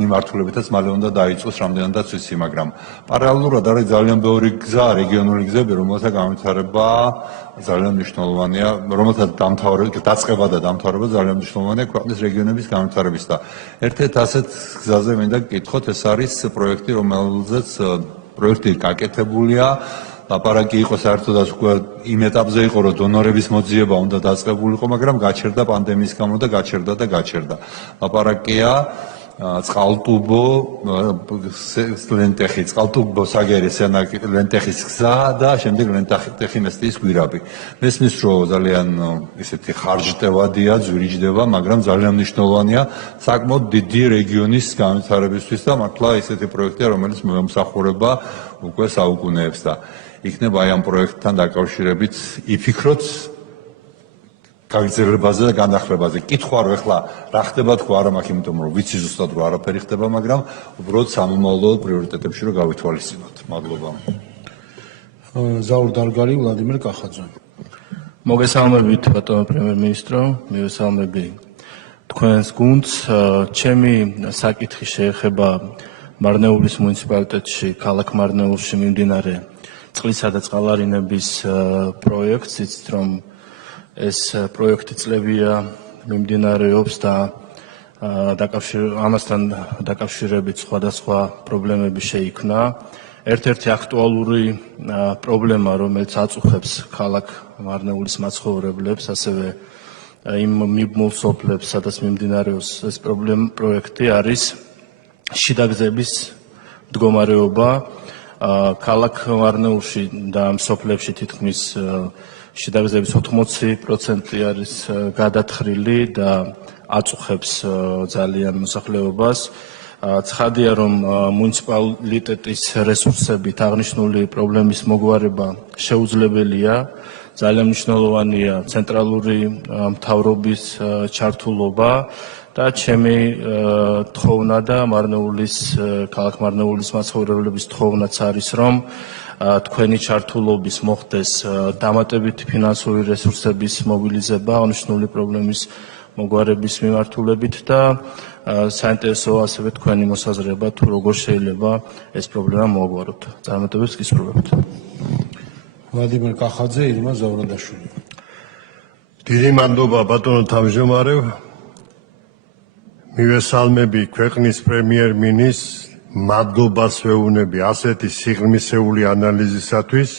მიმართულებითაც მალე უნდა დაიწყოს რამდენადაც ვიცი, მაგრამ პარალელურად არის ძალიან ბევრი გზა, რეგიონული გზები, რომელთა განვითარება ძალიან მნიშვნელოვანია, რომელთა დაწყება და დამთავრება ძალიან მნიშვნელოვანია ქვეყნის რეგიონების განვითარების და ერთ-ერთ ასეთ გზაზე მინდა გკითხოთ, ეს არის პროექტი, რომელზეც პროექტი გაკეთებულია. ლაპარაკი იყო საერთოდაც უკვე იმ ეტაპზე იყო, რომ დონორების მოძიება უნდა დაწყებულიყო, მაგრამ გაჩერდა პანდემიის გამო და გაჩერდა. ლაპარაკია წყალტუბო ლენტეხი, წყალტუბო საგერი ლენტეხის გზა და შემდეგ ლენტეხი მესტიის გვირაბი. მესმის რომ ძალიან ისეთი ხარჯტევადია, ძვირიჯდება, მაგრამ ძალიან მნიშვნელოვანია საკმაოდ დიდი რეგიონის განვითარებისთვის და მართლა ისეთი პროექტია, რომელიც მომსახურება უკვე საუკუნეებს და იქნება აი ამ პროექტთან დაკავშირებით იფიქროთ გაგრძელებაზე და განახლებაზე. კითხვა რომ ეხლა რა ხდება თქვა არა მაქვს, იმიტომ რომ ვიცი ზუსტად რომ არაფერი ხდება, მაგრამ უბრალოდ სამომავლო პრიორიტეტებში რომ გავითვალისწინოთ. მადლობა. ზაურ დარგალი, ვლადიმერ კახაძე. მოგესალმებით ბატონო პრემიერ-მინისტრო, მივესალმები თქვენს გუნდს. ჩემი საკითხი შეეხება მარნეულის მუნიციპალიტეტში, ქალაქ მარნეულში მიმდინარე წყლისა და წყალარინების პროექტს, იცით რომ ეს პროექტი წლებია მიმდინარეობს და ამასთან დაკავშირებით სხვადასხვა პრობლემები შეიქმნა. ერთ-ერთი აქტუალური პრობლემა, რომელიც აწუხებს ქალაქ მარნეულის მაცხოვრებლებს, ასევე იმ მიმმულ სოფლებს, სადაც მიმდინარეობს ეს პროექტი, არის შიდაგზების მდგომარეობა. ქალაქ მარნეულში და ამ სოფლებში თითქმის შიდაგზების 80% არის გადათხრილი და აწუხებს ძალიან მოსახლეობას. ცხადია, რომ მუნიციპალიტეტის რესურსებით აღნიშნული პრობლემის მოგვარება შეუძლებელია. ძალიან მნიშვნელოვანია ცენტრალური მთავრობის ჩართულობა და ჩემი თხოვნა და ქალაქ მარნეულის მაცხოვრებლების თხოვნაც არის, რომ თქვენი ჩართულობის მოხდეს დამატებითი ფინანსური რესურსების მობილიზება აღნიშნული პრობლემის მოგვარების მიმართულებით და საინტერესოა ასევე თქვენი მოსაზრება თუ როგორ შეიძლება ეს პრობლემა მოგვაროთ. წარმატებებს გისურვებთ. ვლადიმერ კახაძე, ირმა ზავრადაშვილი. დიდი მადლობა ბატონო თავმჯდომარე. მივესალმები ქვეყნის პრემიერ-მინისტრს, მადლობას ვეუბნები ასეთი სიღრმისეული ანალიზისათვის.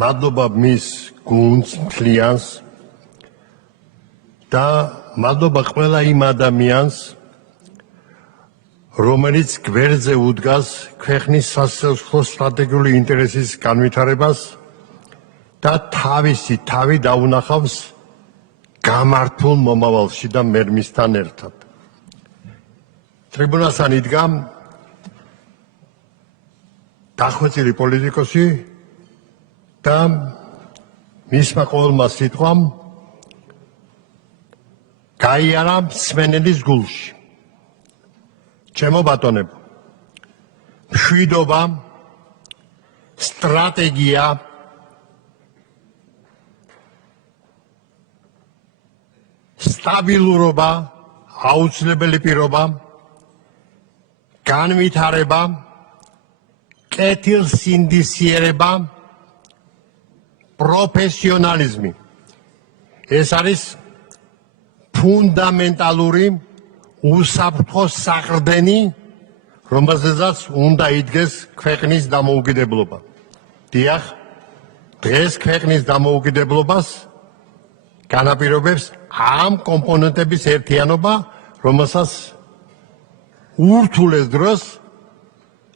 მადლობა მის გუნდს მთლიანს და მადლობა ყველა იმ ადამიანს, რომელიც გვერდზე უდგას ქვეყნის სასოფლო სტრატეგიული ინტერესის განვითარებას და თავისი თავი დაუნახავს გამართულ მომავალში და მერმისთან ერთად. ტრიბუნასთან იდგა დახვეწილი პოლიტიკოსი და მისმა ყოველმა სიტყვამ გაიარა მსმენელის გულში. ჩემო ბატონებო, მშვიდობა, სტრატეგია, სტაბილურობა, აუცილებელი პირობა, განვითარება, კეთილსინდისიერება, პროფესიონალიზმი. ეს არის ფუნდამენტალური უსაფრთხო საყრდენი, რომელზეც უნდა იდგეს ქვეყნის დამოუკიდებლობა. დიახ, დღეს ქვეყნის დამოუკიდებლობას განაპირობებს ამ კომპონენტების ერთიანობა, რომელსაც ურთულეს დროს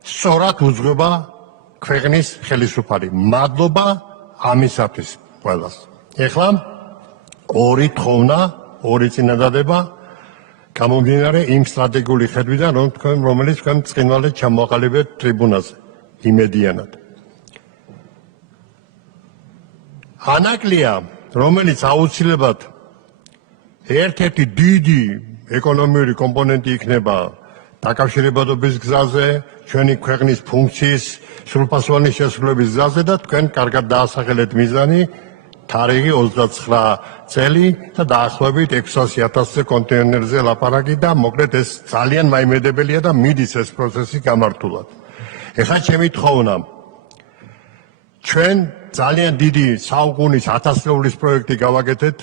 სწორად უძღვება ქვეყნის ხელისუფალი. მადლობა ამისათვის ყველას. ეხლა ორი თხოვნა, ორი წინადადება გამომდინარე იმ სტრატეგიული ხედვიდან, რომელიც თქვენ ბრწყინვალედ ჩამოაყალიბეთ ტრიბუნაზე, იმედიანად. ანაკლია, რომელიც აუცილებლად ერთ-ერთი დიდი ეკონომიური კომპონენტი იქნება დაკავშირებადობის გზაზე, ჩვენი ქვეყნის ფუნქციის სრულფასოვანი შესრულების გზაზე და თქვენ კარგად დაასახელეთ მიზანი, თარიღი 29 წელი და დაახლოებით 600,000 კონტეინერზე ლაპარაკი და მოკლედ ეს ძალიან მაიმედებელია და მიდის ეს პროცესი გამართულად. ეხლა ჩემი თხოვნა, ჩვენ ძალიან დიდი საუკუნის 1000-წლეულის პროექტი გავაკეთეთ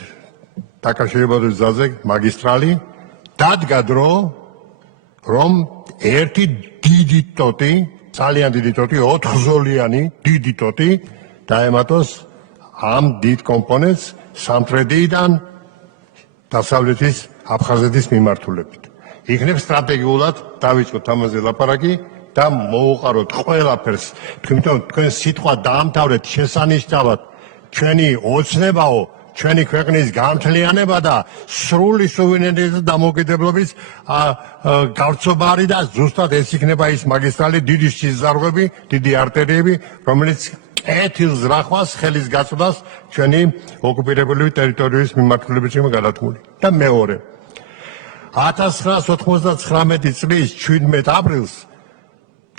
დაკავშირებადობის გზაზე, მაგისტრალი, დადგა დრო, რომ ერთი დიდი ტოტი, ძალიან დიდი ტოტი, 4-ზოლიანი დიდი ტოტი დაემატოს ამ დიდ კომპონენტს სამხრეთიდან დასავლეთის აფხაზეთის მიმართულებით. იქნებ სტრატეგიულად დავიწყოთ ამაზე ლაპარაკი და მოუყაროთ ყველაფერს, თუმცა თქვენ სიტყვა დაამთავრეთ შესანიშნავად ჩვენი ოცნებაო ჩვენი ქვეყნის განთლიანება და სრული სუვერენიტეტის დამოუკიდებლობის გავრცობა არის და ზუსტად ეს იქნება ის მაგისტრალი, დიდი სიზარღვები, დიდი არტერიები, რომელიც კეთილს რახვას, ხელის გაწვდას ჩვენი ოკუპირებული ტერიტორიის მიმართულებაში გადათმული. და მეორე 1999 წლის 17 აპრილს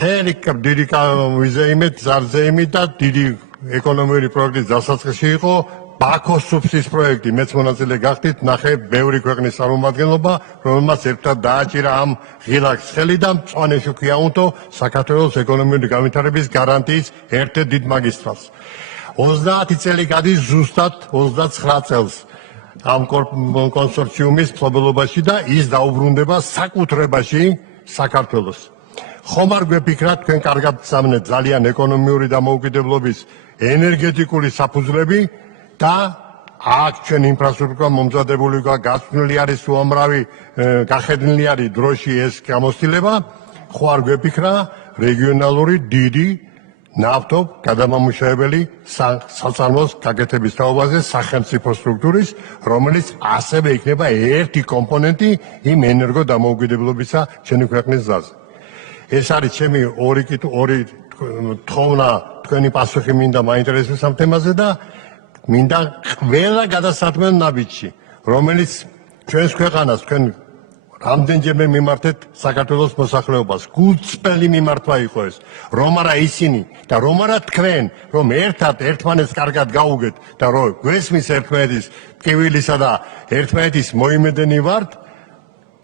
დიდი ვიზეიმით, ზარზეიმით და დიდი ეკონომიური პროექტის დასაწყისში იყო ბაქოს სუფსის პროექტი. მეც მონაწილე გახდით, ნახე ბევრი ქვეყნის წარმომადგენლობა, რომელმაც ერთად დააჭირა ამ ღილაკს ხელი და მწვანე შუქი აუნთო საქართველოს ეკონომიკური განვითარების გარანტიის ერთ-ერთ დიდ მაგისტრალს. 30 წელი გადის ზუსტად 29 წელს ამ კონსორციუმის მფლობელობაში და ის დაუბრუნდება საკუთრებაში საქართველოს. ხომ არ გვეფიქრათ, თქვენ კარგად გსამნეთ ძალიან ეკონომიური დამოუკიდებლობის ენერგეტიკული საფუძვლები და აქ ჩვენ ინფრასტრუქტურა მომზადებული გასწრული არის უამრავი გახედნილი არის დროში ეს გამოცდილება, ხო არ გვეფიქრა რეგიონალური დიდი ნავთო გადამამუშავებელი საწარმოს გაკეთების თაობაზე სახელმწიფო სტრუქტურის, რომელიც ასევე იქნება ერთი კომპონენტი იმ ენერგო დამოუკიდებლობისა ჩვენი ქვეყნის გზაზე. ეს არის ჩემი ორი თხოვნა, თქვენი პასუხი მინდა მაინტერესებს ამ თემაზე და მინდა ყველა გადასათმელ ნაბიჯში, რომელიც ჩვენს ქვეყანას, თქვენ რამდენჯერმე მიმართეთ საქართველოს მოსახლეობას, გულწრფელი მიმართვა იყო ეს, რომ არა ისინი და რომ არა თქვენ, რომ ერთად ერთმანეთს კარგად გაუგეთ და რომ გვესმის ერთმანეთის ტკივილისა და ერთმანეთის მოიმედენი ვართ,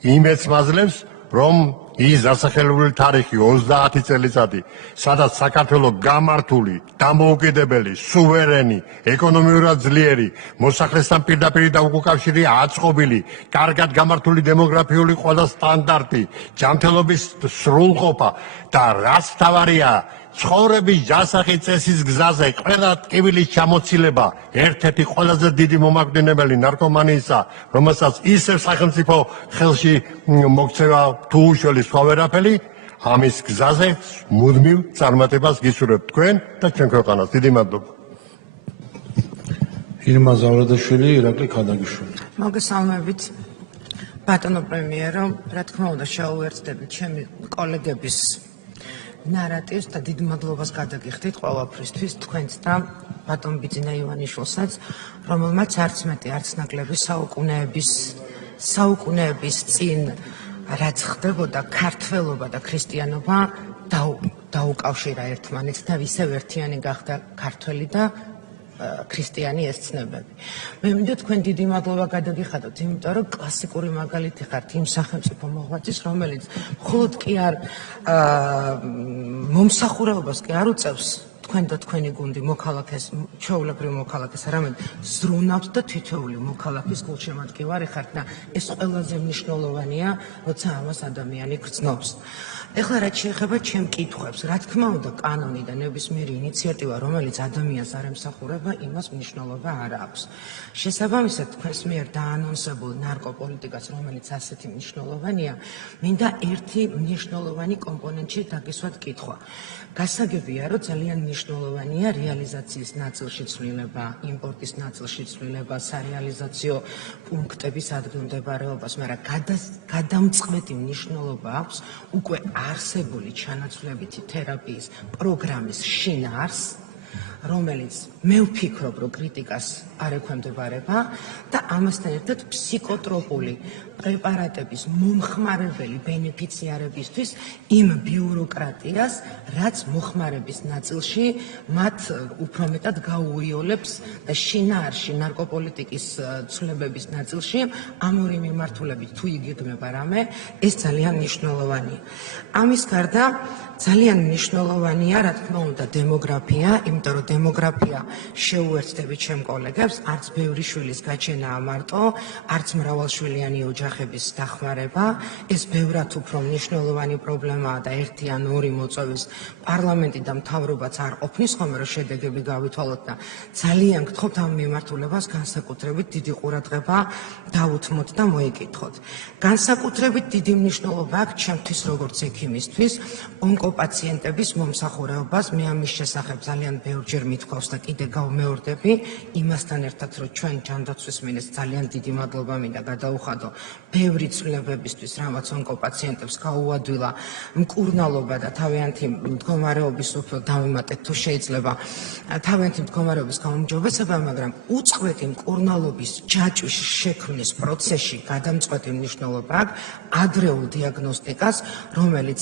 იმეც მაძლევს, რომ ის დასახელებული თარიღი 30 წელიწადი, სადაც საქართველოს გამართული, დამოუკიდებელი, სუვერენი, ეკონომიურად ძლიერი, მოსახლესთან პირდაპირ უკავშირი აწყობილი, კარგად გამართული დემოგრაფიული ყველა სტანდარტი, ჯანმრთელობის სრულყოფა და რაც თავარია, ცხოვრების ჯანსაღი წესის გზაზე ყველა ტკივილის ჩამოცილება ერთ-ერთი ყველაზე დიდი მომაკვდინებელი ნარკომანიისა, რომელსაც ისევ სახელმწიფო ხელში მოქცევა თუ უშველის სხვა ვერაფერი, ამის გზაზე მუდმივ წარმატებას გისურვებთ თქვენ და ჩვენ ქვეყანას. დიდი მადლობა. ირმა ზავრადაშვილი, ირაკლი ქადაგიშვილი. მოგესალმებით. ბატონო პრემიერო, რა თქმა უნდა შეუერთდებით ჩემი კოლეგების ნარატივს და დიდ მადლობას გადაგიხდით ყველაფრისთვის თქვენც და ბატონ ბიძინა ივანიშვილსაც, რომელმაც არც მეტი არც ნაკლები საუკუნეების წინ რაც ხდებოდა ქართველობა და ქრისტიანობა დაუკავშირა ერთმანეთს და ისევ ერთიანი გახდა ქართველი და ქრისტიანი ეს ცნებები. მე მინდა თქვენ დიდი მადლობა გადაგიხადოთ, იმიტომ რომ კლასიკური მაგალითი ხართ იმ სახელმწიფო მოღვაწის, რომელიც მხოლოდ კი არ მომსახურებას კი არ უწევს თქვენ და თქვენი გუნდი მოქალაქეს, ჩვეულებრივ მოქალაქეს, არამედ ზრუნავთ და თითოეული მოქალაქის გულშემატკივარი ხართ და ეს ყველაზე მნიშვნელოვანია, როცა ამას ადამიანი გრძნობს. ეხლა რაც შეეხება ჩემ კითხვებს, რა თქმა უნდა, კანონი და ნებისმიერი ინიციატივა, რომელიც ადამიანს არ ემსახურება, იმას მნიშვნელობა არ აქვს. შესაბამისად, თქვენს მიერ დაანონსებულ ნარკოპოლიტიკას, რომელიც ასეთი მნიშვნელოვანია, მინდა ერთი მნიშვნელოვანი კომპონენტში დაგისვათ კითხვა. გასაგებია, რომ ძალიან მნიშვნელოვანია რეალიზაციის ნაწილში ცვლილება, იმპორტის ნაწილში ცვლილება, სარეალიზაციო პუნქტების ადგილმდებარეობას, მაგრამ გადამწყვეტი მნიშვნელობა აქვს უკვე არსებული ჩანაცვლებითი თერაპიის პროგრამის შინაარს, რომელიც მე ვფიქრობ, რომ კრიტიკას არ ექვემდებარება და ამასთან ერთად ფსიქოტროპული პრეპარატების მომხმარებელი ბენეფიციარებისთვის იმ ბიუროკრატიას, რაც მოხმარების ნაწილში მათ უფრო მეტად გაუიოლებს და შინაარსში ნარკოპოლიტიკის ცვლილებების ნაწილში ამ ორი მიმართულებით თუ იგეგმება რამე, ეს ძალიან მნიშვნელოვანია. ამის გარდა ძალიან მნიშვნელოვანია, რა თქმა უნდა, დემოგრაფია, იმიტომ რომ დემოგრაფია შეუერთდებით ჩემ კოლეგებს, არც ბევრი შვილის გაჩენაა მარტო, არც მრავალშვილიანი ოჯახების დახმარება, ეს ბევრად უფრო მნიშვნელოვანი პრობლემაა და ერთი ან ორი მოწვევის პარლამენტი და მთავრობაც არ ყოფნის ხოლმე, რომ შედეგები გავითვალოთ და ძალიან გთხოვთ ამ მიმართულებას განსაკუთრებით დიდი ყურადღება დაუთმოთ და მოიკითხოთ. განსაკუთრებით დიდი მნიშვნელობა აქვს ჩემთვის როგორც ექიმისთვის, ონკოპაციენტების მომსახურებას, მე ამის შესახებ ძალიან ბევრჯერ ორჯერ მithქვავს და კიდე გავმეორდები იმასთან ერთად, რომ ჩვენ ჯანდაცვის მინისტრს ძალიან დიდი მადლობა მინდა გადაუხადო ბევრი ცვლილებებისთვის, რამაც ონკოპაციენტებს გაუადვილა მკურნალობა და თავიანთი მდგომარეობის უფრო დავემატეთ თუ შეიძლება თავიანთი მდგომარეობის გაუმჯობესება, მაგრამ უწყვეტი მკურნალობის ჯაჭვის შექმნის პროცესში გადამწყვეტი მნიშვნელობა აქვს ადრეულ დიაგნოსტიკას, რომელიც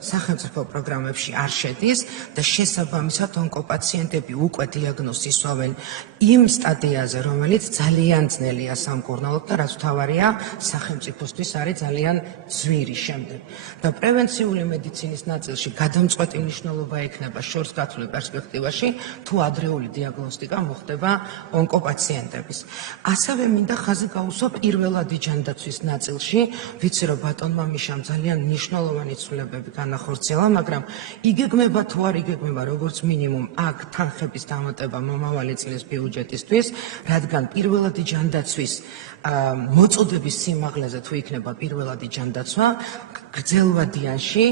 სახელმწიფო პროგრამებში არ შედის და შესაბამისად ონკოპაციენტები უკვე დიაგნოზს ისვავენ იმ სტადიაზე, რომელიც ძალიან ძნელია სამკურნალოდ და რაც მთავარია სახელმწიფოსთვის არის ძალიან ძვირი შემდეგ. და პრევენციული მედიცინის ნაწილში გადამწყვეტი მნიშვნელობა ექნება შორსგაცვლილ პერსპექტივაში, თუ ადრეული დიაგნოსტიკა მოხდება ონკოპაციენტების. ასევე მინდა ხაზი გაუსვა პირველადი ჯანდაცვის ნაწილში, ვიცი რომ ბატონმა მიშამ ძალიან მნიშვნელოვანი ცვლილებები განახორციელა, მაგრამ იგეგმება თუ არ იგეგმება როგორც მინიმუმ აქ თანხების დამატება მომავალი წლის ბიუჯეტისთვის, რადგან პირველადი ჯანდაცვის მოწოდების სიმაღლეზე თუ იქნება პირველადი ჯანდაცვა, გრძელვადიანში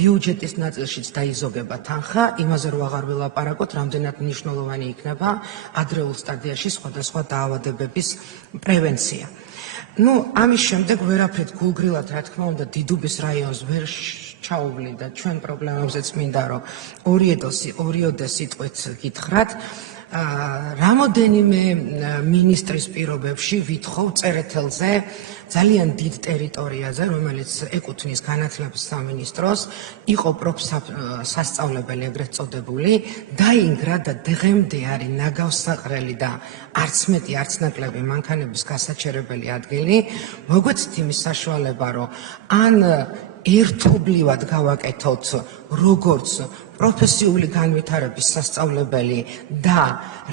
ბიუჯეტის ნაწილშიც დაიზოგება თანხა, იმაზე რომ აღარ ვილაპარაკოთ, რამდენად მნიშვნელოვანი იქნება ადრეულ სტადიაში სხვადასხვა დაავადებების პრევენცია. ამის შემდეგ ვერაფრით გულგრილად, რა თქმა უნდა, დიდუბის რაიონს ვერ ჩაუვლი და ჩვენ პრობლემებზეც მინდა რომ ორიოდე სიტყვით გითხრათ. რამოდენიმე მინისტრის პირობებში ვითხოვ წერეთელზე ძალიან დიდ ტერიტორიაზე, რომელიც ეკუთვნის განათლების სამინისტროს, იყო პროფსასწავლებელი ეგრეთ წოდებული, დაინგრა და დღემდე არის ნაგავსაყრელი და არც მეტი, არც ნაკლები მანქანების გასაჩერებელი ადგილი. მოგვეცით იმის საშუალება, რომ ან ერთობლივად გავაკეთოთ როგორც პროფესიული განვითარების სასწავლებელი და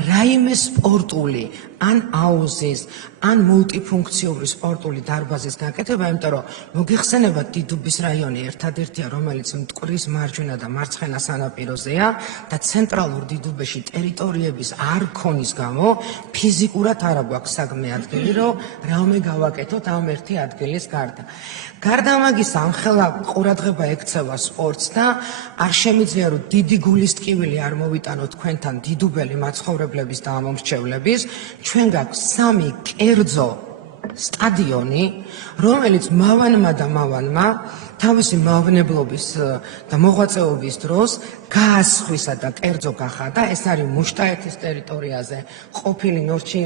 რაიმე სპორტული ან აუზის, ან მულტიფუნქციური სპორტული დარბაზის გაკეთება, იმიტომ რომ მოგეხსენებათ დიდუბის რაიონი ერთადერთია, რომელიც მტკვრის მარჯვენა და მარცხენა სანაპიროზეა და ცენტრალურ დიდუბეში ტერიტორიების არ ქონის გამო ფიზიკურად არ აქვს საგმე ადგილი, რომ რამე გავაკეთოთ ამ ერთი ადგილის გარდა. გარდა ამაგისა, ამხელა ყურადღება ექცევა სპორტს და არ შემიძლია რომ დიდი გულის ტკივილი არ მოვიტანოთ თქვენთან დიდუბელი მაცხოვრებლების და ამომრჩევლების, ჩვენ გაქვს 3 კერძო სტადიონი, რომელიც მავანმა და მავანმა თავისი მავნებლობის და მოღვაწეობის დროს გაასხვისა და კერძო გახადა. ეს არის მუშტაეთის ტერიტორიაზე ყოფილი ნორჩი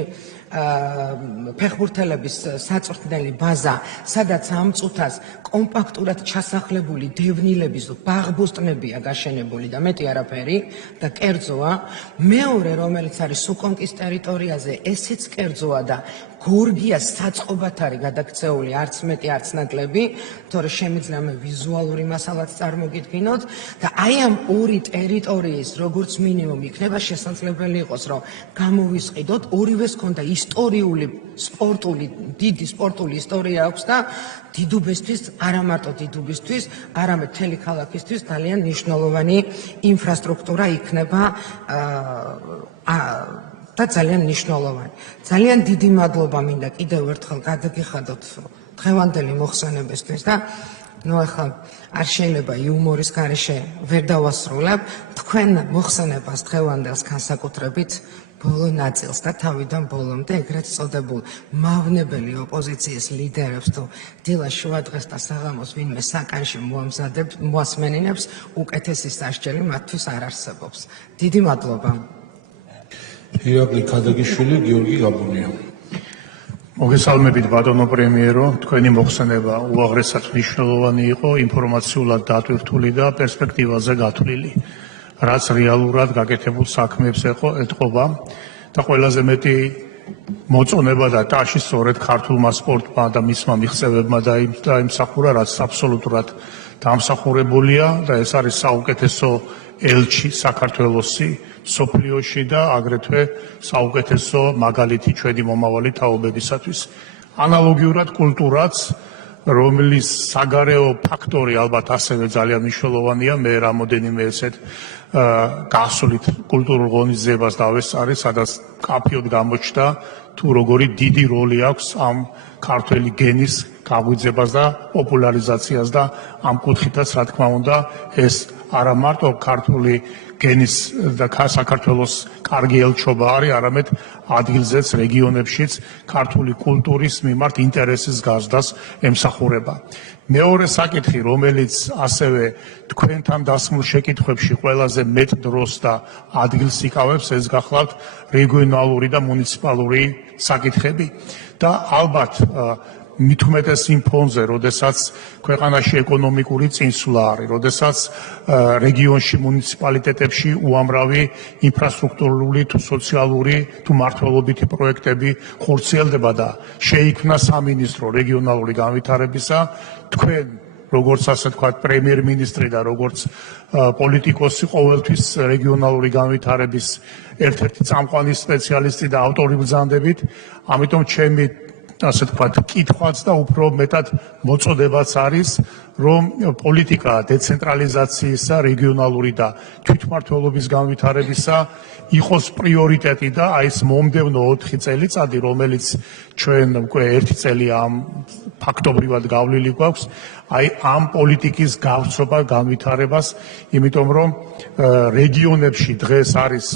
ფეხბურთელების საწვრთნელი ბაზა, სადაც ამ წუთას კომპაქტურად ჩასახლებული დევნილების ბაღბუსტნებია გაშენებული და მეტი არაფერი და კერძოა. მეორე, რომელიც არის სუკონკის ტერიტორიაზე, ესეც კერძოა და გორგიას საწყობად არის გადაქცეული, არც მეტი, არც ნაკლები, თორე შემიძლია მე ვიზუალური მასალაც წარმოგიდგინოთ და აი ამ ორი ტერიტორიის როგორც მინიმუმ იქნება შესაძლებელი იყოს, რომ გამოვისყიდოთ, ორივეს ქონდა ისტორიული სპორტული, დიდი სპორტული ისტორია აქვს და დიდუბისთვის, არა მარტო დიდუბისთვის, არამედ მთელი ქალაქისთვის ძალიან მნიშვნელოვანი ინფრასტრუქტურა იქნება და ძალიან მნიშვნელოვანი. ძალიან დიდი მადლობა მინდა კიდევ ერთხელ გადაგიხადოთ დღევანდელი მოხსენებისთვის და ახლა არ შეიძლება იუმორის გარეშე ვერ დავასრულებ თქვენ მოხსენებას დღევანდელს განსაკუთრებით ბოლო ნაწილს და თავიდან ბოლომდე ეგრეთ წოდებულ მავნებელი ოპოზიციის ლიდერებს თუ დილას შუადღეს და საღამოს ვინმე საკანში მოასმენინებს, უკეთესი სასჯელი მათთვის არ არსებობს. დიდი მადლობა. ირაკლი ქადაგიშვილი, გიორგი გაბუნია. მოგესალმებით ბატონო პრემიერო, თქვენი მოხსენება უაღრესად მნიშვნელოვანი იყო, ინფორმაციულად დატვირთული და პერსპექტივაზე გათვლილი, რაც რეალურად გაკეთებულ საქმეებს ეთყობა და ყველაზე მეტი მოწონება და ტაში სწორედ ქართულმა სპორტმა და მისმა მიღწევებმა დაიმსახურა, რაც აბსოლუტურად დამსახურებულია და ეს არის საუკეთესო ელჩი საქართველოსი სოფლიოში და აგრეთვე საუკეთესო მაგალითი ჩვენი მომავალი თაობებისათვის. ანალოგიურად კულტურაც, რომლის საგარეო ფაქტორი ალბათ ასევე ძალიან მნიშვნელოვანია, მე რამოდენიმე ესეთ გასვლით კულტურულ ღონისძიებას დავესწარი, სადაც კაფიოდ გამოჩნდა თუ როგორი დიდი როლი აქვს ამ ქართველი გენის გაგვიძებას და პოპულარიზაციას და ამ კუთხითაც რა თქმა უნდა ეს არა მარტო ქართული გენის და საქართველოს კარგი ელჩობა არის, არამედ ადგილზეც რეგიონებშიც ქართული კულტურის მიმართ ინტერესის გაზრდას ემსახურება. მეორე საკითხი, რომელიც ასევე თქვენთან დასმულ შეკითხვებში ყველაზე მეტ დროს და ადგილს იკავებს, ეს გახლავთ რეგიონალური და მუნიციპალური საკითხები და ალბათ მით უმეტეს იმ ფონზე, როდესაც ქვეყანაში ეკონომიკური წინსვლა არის, როდესაც რეგიონში მუნიციპალიტეტებში უამრავი ინფრასტრუქტურული თუ სოციალური თუ მართლობითი პროექტები ხორციელდება და შეიქმნა სამინისტრო რეგიონალური განვითარებისა, თქვენ როგორც ასე ვთქვათ პრემიერ-მინისტრი და როგორც პოლიტიკოსი ყოველთვის რეგიონალური განვითარების ერთ-ერთი წამყვანი სპეციალისტი და ავტორი ბრძანდებით, ამიტომ ჩემი ასე ვთქვათ, კითხვაც და უფრო მეტად მოწოდებაც არის, რომ პოლიტიკა დეცენტრალიზაციისა, რეგიონალური და თვითმმართველობის განვითარებისა იყოს პრიორიტეტი და აი ეს მომდევნო 4 წელიწადი, რომელიც ჩვენ უკვე 1 წელი ამ ფაქტობრივად გავლილი გვაქვს, აი ამ პოლიტიკის გავცრობა, განვითარებას, იმიტომ რომ რეგიონებში დღეს არის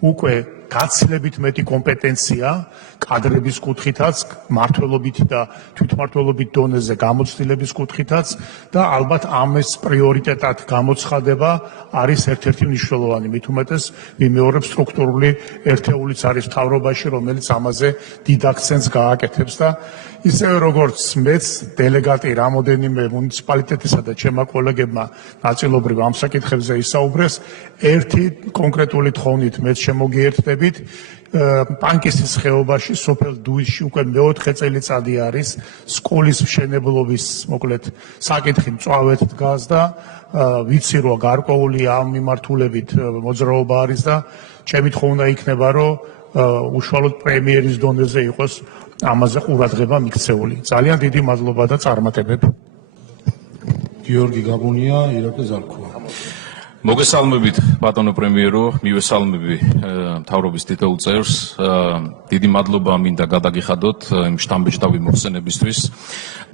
უკვე გაცილებით მეტი კომპეტენცია კადრების კუთხითაც, მმართველობით და თვითმმართველობით დონეზე გამოცდილების კუთხითაც და ალბათ ამის პრიორიტეტად გამოცხადება არის ერთ-ერთი მნიშვნელოვანი. მით უმეტეს ვიმეორებ სტრუქტურული ერთეულიც არის მთავრობაში, რომელიც ამაზე დიდ აქცენტს გააკეთებს და ისევე როგორც მეც დელეგატი რამოდენიმე მუნიციპალიტეტისა და ჩემმა კოლეგებმა ნაწილობრივ ამ საკითხებზე ისაუბრეს, ერთი კონკრეტული თხოვნით მეც შემოგიერთდებით, პანკისის ხეობაში, სოფელ დუისში უკვე მე-4 წელიწადი არის სკოლის მშენებლობის, მოკლედ, საკითხი მწვავედ დგას და ვიცი რომ გარკვეული ამ მიმართულებით მოძრაობა არის და ჩემი თხოვნა იქნება, რომ უშუალოდ პრემიერის დონეზე იყოს ამაზე ყურადღება მიქცეული. ძალიან დიდი მადლობა და წარმატებები. გიორგი გაბუნია, ირაკლი ზარქოა. მოგესალმებით ბატონო პრემიერო, მივესალმები მთავრობის თითოეულ წევრს. დიდი მადლობა მინდა გადაგიხადოთ იმ შთამბეჭდავი მოხსენებისთვის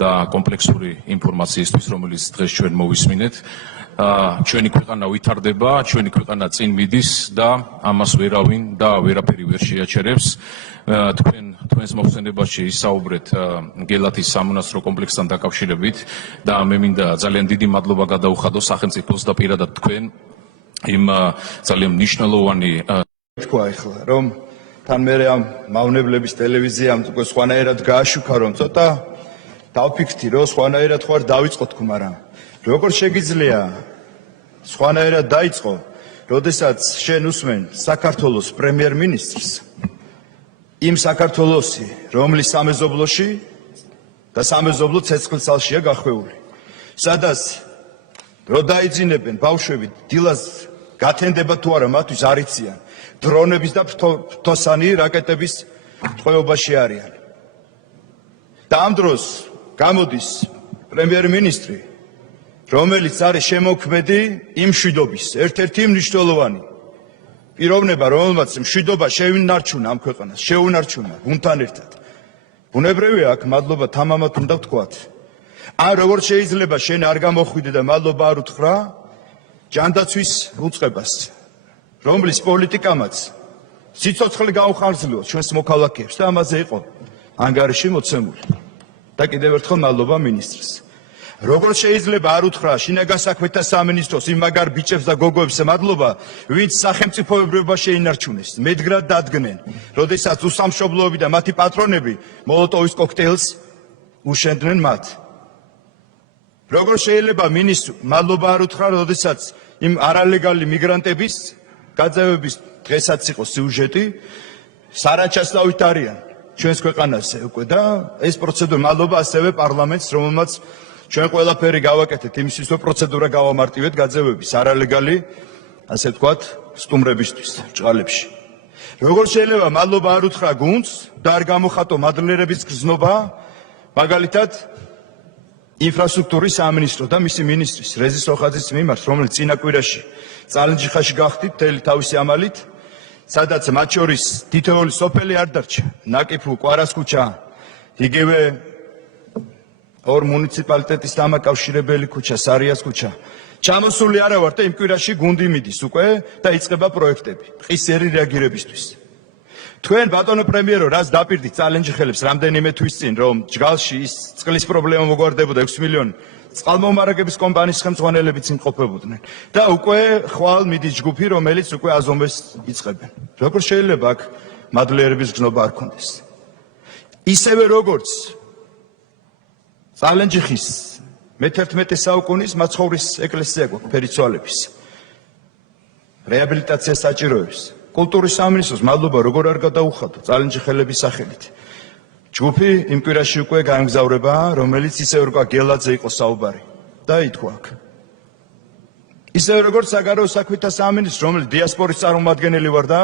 და კომპლექსური ინფორმაციისთვის, რომელიც დღეს ჩვენ მოვისმინეთ. ჩვენი ქვეყანა ვითარდება, ჩვენი ქვეყანა წინ მიდის და ამას ვერავინ და ვერაფერი ვერ შეაჩერებს. თქვენს მოხსენებაში ისაუბრეთ გელათის სამონასტრო კომპლექსთან დაკავშირებით და მე მინდა ძალიან დიდი მადლობა გადაუხადო სახელმწიფოს და პირადად თქვენ იმ ძალიან მნიშვნელოვანი თქვა ახლა რომ თან მე ამ მავნებლების ტელევიზიამ უკვე სხვანაირად გააშუქა რომ ცოტა დავფიქრდი რომ სხვანაირად ხوار დავიწყო თქო, მაგრამ როგორ შეგიძლია სხვანაირად დაიწყო, როდესაც შენ უსმენ საქართველოს პრემიერ-მინისტრს იმ საქართველოსი, რომლის სამეზობლოში და სამეზობლო ცეცხლსალშია გახვეული. სადაც რო დაიძინებენ ბავშვები, დილას გათენდება თუ არა მათთვის არ იციან. დრონების და ფრთოსანი რაკეტების ტყვეობაში არიან. და ამ დროს გამოდის პრემიერ-მინისტრი, რომელიც არის შემოქმედი იმ მშვიდობის, ერთ-ერთი მნიშვნელოვანი პიროვნება, რომელმაც მშვიდობა შეუნარჩუნა ამ ქვეყანას, შეუნარჩუნა გუნდთან ერთად. ბუნებრივია, აქ მადლობა თამამად უნდა ვთქვათ. ან როგორ შეიძლება შენ არ გამოხვიდე და მადლობა არ უთხრა ჯანდაცვის უწყებას, რომლის პოლიტიკამაც სიცოცხლე გაუხარძლო ჩვენს მოქალაქეებს და ამაზე იყო ანგარიში მოცემული. და კიდევ ერთხელ მადლობა მინისტრს. როგორ შეიძლება არ უთხრა შინაგან საქმეთა სამინისტროს იმ მაგარ ბიჭებს და გოგოებს მადლობა, ვინც სახელმწიფოებრიობა შეინარჩუნეს, მედგრად დადგნენ, როდესაც უსამშობლოები და მათი პატრონები მოლოტოვის კოქტეილს უშენდნენ მათ. როგორ შეიძლება მინისტრ მადლობა არ უთხრა, როდესაც იმ არალეგალი მიგრანტების გაძევების დღესაც იყო სიუჟეტი, სარაჩასლავით არიან ჩვენს ქვეყანაზე უკვე და ეს პროცედურა მადლობა ასევე პარლამენტს, რომელმაც ჩვენ ყველაფერი გავაკეთეთ იმისთვის, რომ პროცედურა გავამარტივეთ გაძევების არალეგალი, ასე ვთქვათ, სტუმრებისთვის ჭყალებში. როგორ შეიძლება მადლობა არ უთხრა გუნდს და არ გამოხატო მადლიერების გზნობა, მაგალითად ინფრასტრუქტურის სამინისტრო და მისი მინისტრის რეზი სოხაძის მიმართ, რომელიც წინა კვირაში წალენჯიხაში გახდით მთელი თავისი ამალით სადაც მათ შორის თითოეული სოფელი არ დარჩა. ნაკიფუ, კვარას ქუჩა, იგივე ორ მუნიციპალიტეტის დამაკავშირებელი ქუჩა, სარიას ქუჩა. ჩამოსული არა ვარ და იმ კვირაში გუნდი მიდის უკვე და იწყება პროექტები. ყისერი რეაგირებისთვის. თქვენ ბატონო პრემიერო, რას დაპირდით წალენჯი ხელებს რამდენიმე თვის წინ, რომ ჯგალში ის წყლის პრობლემა მოგვარდებოდა 6 მილიონი. წყალმომარაგების კომპანიის ხელმძღვანელებიც იმყოფებოდნენ და უკვე ხვალ მიდის ჯგუფი, რომელიც უკვე აზომვეს იწყებენ. როგორ შეიძლება აქ მადლიერების გზნობა არ ქონდეს? ისევე როგორც წალენჯიხის მე-11 საუკუნის მაცხოვრის ეკლესია გვაქვს ფერიცვალების. რეაბილიტაცია საჭიროებს. კულტურის სამინისტროს მადლობა როგორ არ გადაუხადო წალენჯიხელების სახელით. ჯგუფი იმ კვირაში უკვე გაემგზავრება, რომელიც ისევ როგორც გელაძე იყო საუბარი და ითქვა აქ. ისევ როგორც საგარეო საქმეთა სამინისტრო, რომელიც დიასპორის წარმომადგენელი ვარ და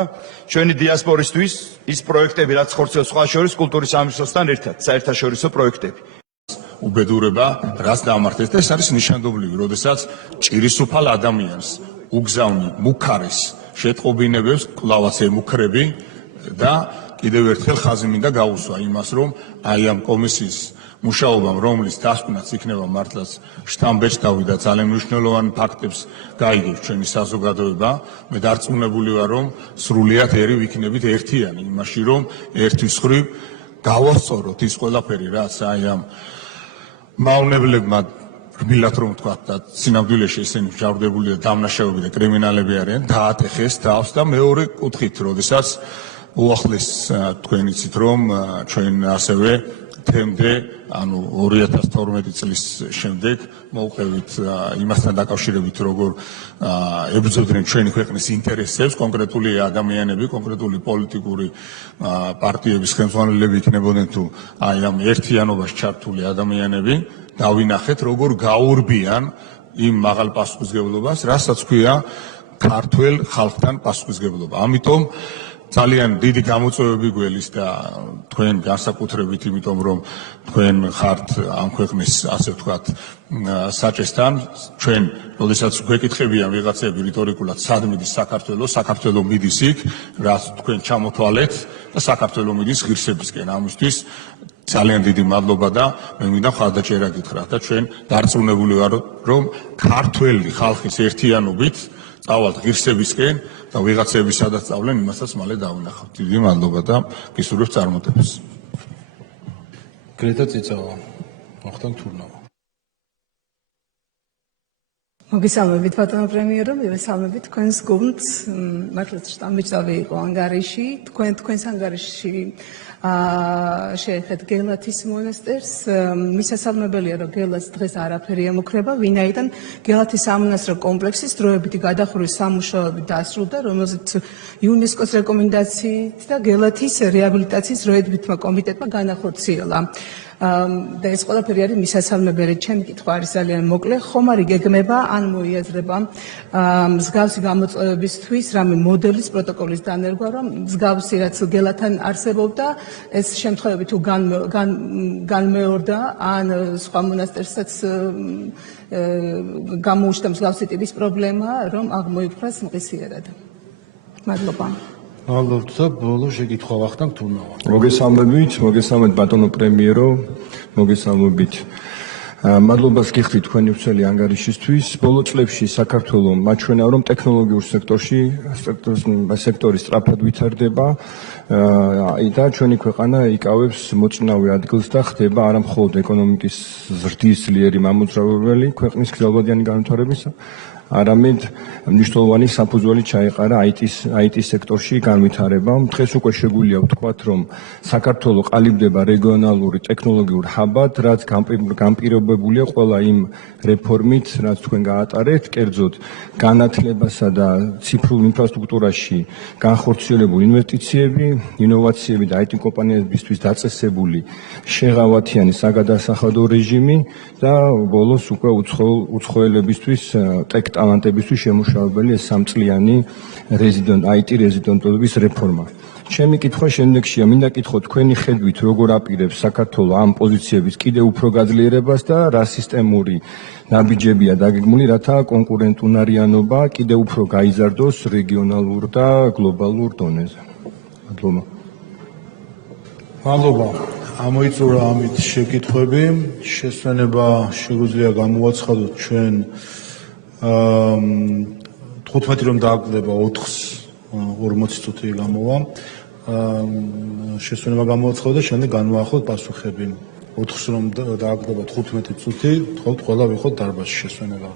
ჩვენი დიასპორისთვის ის პროექტები, რაც ხორცელს სხვა შორის კულტურის სამინისტროსთან ერთად, საერთაშორისო პროექტები. უბედურება, რაც დაამართეს და ეს არის ნიშანდობლივი, როდესაც ჭირისუფალ ადამიანს უგზავნი მუქარეს შეტყობინებებს კლავაც ემუქრები და კიდევ ერთხელ ხაზი მინდა გაუსვა იმას, რომ აი ამ კომისიის მუშაობამ, რომლის დასკვნაც იქნება მართლაც შთამბეჭდავი და ძალიან მნიშვნელოვანი ფაქტებს გაიგებს ჩვენი საზოგადოება, მე დარწმუნებული ვარ, რომ სრულიად ერი ვიქნებით ერთიანი იმაში, რომ ერთვის ხრივ გავასწოროთ ის ყველაფერი, რაც აი ამ მავნებლებმა რბილად რომ ვთქვა და სინამდვილეში ესენი მჟავრდებული და დამნაშავეები და კრიმინალები არიან, დაატეხეს თავს და მეორე კუთხით, როდესაც უახლეს თქვენ იცით, რომ ჩვენ ასევე თემდე, ანუ 2012 წლის შემდეგ მოვყევით იმასთან დაკავშირებით, როგორ ებრძოდნენ ჩვენი ქვეყნის ინტერესებს, კონკრეტული ადამიანები, კონკრეტული პოლიტიკური პარტიების ხელმძღვანელები იქნებოდნენ თუ აი ამ ერთიანობაში ჩართული ადამიანები, დავინახეთ, როგორ გაურბიან იმ მაღალ პასუხისმგებლობას, რასაც ქვია ქართველ ხალხთან პასუხისმგებლობა. ამიტომ ძალიან დიდი გამოწვევები გველის და თქვენ განსაკუთრებით, იმიტომ რომ თქვენ ხართ ამ ქვეყნის, ასე ვთქვათ, საჭესთან, ჩვენ, როდესაც გვეკითხებიან ვიღაცები რიტორიკულად, სად მიდის საქართველო, საქართველო მიდის იქ, რაც თქვენ ჩამოთვალეთ და საქართველო მიდის ღირსებისკენ. ამისთვის ძალიან დიდი მადლობა და მე მინდა მხარდაჭერა გითხრათ და ჩვენ დარწმუნებული ვარ, რომ ქართველი ხალხის ერთიანობით წავალთ ღირსებისკენ და ვიღაცები სადაც წავლენ, იმასაც მალე დავინახავთ. დიდი მადლობა და გისურვებთ წარმატებას. გრეტა წიწავა, მოხდან თურნავა. მოგესალმებით ბატონო პრემიერო, მივესალმებით თქვენს გუნდს. მართლაც შტამბეჭდავი იყო ანგარიში, თქვენს ანგარიში შეეხეთ გელათის მონასტერს. მისასალმებელია, რომ გელათს დღეს არაფერი ემუქრება, ვინაიდან გელათის სამონასტრო კომპლექსის დროებითი გადახურვის სამუშაოები დასრულდა, რომელზეც იუნესკოს რეკომენდაციით და გელათის რეაბილიტაციის დროებითმა კომიტეტმა განახორციელა. და ეს ყველაფერი არის მისასალმებელი. ჩემი კითხვა არის ძალიან მოკლე. ხომ არის გეგმება ან მოიაზრება მსგავსი გამოწვევებისთვის რამე მოდელის პროტოკოლის დანერგვა, რომ მსგავსი რაც გელათთან არსებობდა, ეს შემთხვევები თუ განმეორდა ან სხვა მონასტერსაც გამოუჩნდა მსგავსი ტიპის პრობლემა, რომ აღმოიფხვრას მყისიერად. მადლობა. მადლობთ და ბოლო შეკითხვა ვახტანგ თურნავა. მოგესალმებით ბატონო პრემიერო, მოგესალმებით. მადლობას გიხდით თქვენი ვრცელი ანგარიშისთვის. ბოლო წლებში საქართველო მაჩვენა, რომ ტექნოლოგიურ სექტორი სწრაფად ვითარდება და ჩვენი ქვეყანა იკავებს მოწინავე ადგილს და ხდება არა მხოლოდ ეკონომიკის ზრდის ძლიერი მამოძრავებელი ქვეყნის გრძელვადიანი განვითარებისა, არამედ მნიშვნელოვანი საფუძველი ჩაეყარა IT სექტორში განვითარებამ. დღეს უკვე შეგვიძლია ვთქვათ, რომ საქართველო ყალიბდება რეგიონალური ტექნოლოგიურ ჰაბად, რაც განპირობებულია ყველა იმ რეფორმით, რაც თქვენ გაატარეთ, კერძოდ განათლებასა და ციფრულ ინფრასტრუქტურაში განხორციელებული ინვესტიციები, ინოვაციები და IT კომპანიებისთვის დაწესებული შეღავათიანი საგადასახადო რეჟიმი და ბოლოს უკვე უცხოელებისთვის ტექ ტალანტებისთვის შემუშავებელი ეს 3 წლიანი IT რეზიდენტობის რეფორმა. ჩემი კითხვა შემდეგშია, მინდა კითხოთ თქვენი ხედვით როგორ აპირებს საქართველოს ამ პოზიციების კიდევ უფრო გაძლიერებას და რა სისტემური ნაბიჯებია დაგეგმული, რათა კონკურენტუნარიანობა კიდევ უფრო გაიზარდოს რეგიონალურ და გლობალურ დონეზე. მადლობა. მადლობა. ამოიწურა ამით შეკითხვები. შესვენება შეგვიძლია გამოვაცხადოთ ჩვენ 15 რომ დააკლდება 4-ს 40 წუთი გამოვა. შესვენება გამოვაცხადოთ და შემდეგ განვაახლოთ პასუხები. 4-ს რომ დააკლდება 15 წუთი, თქო ყველა ვიხოთ დარბაზში შესვენება.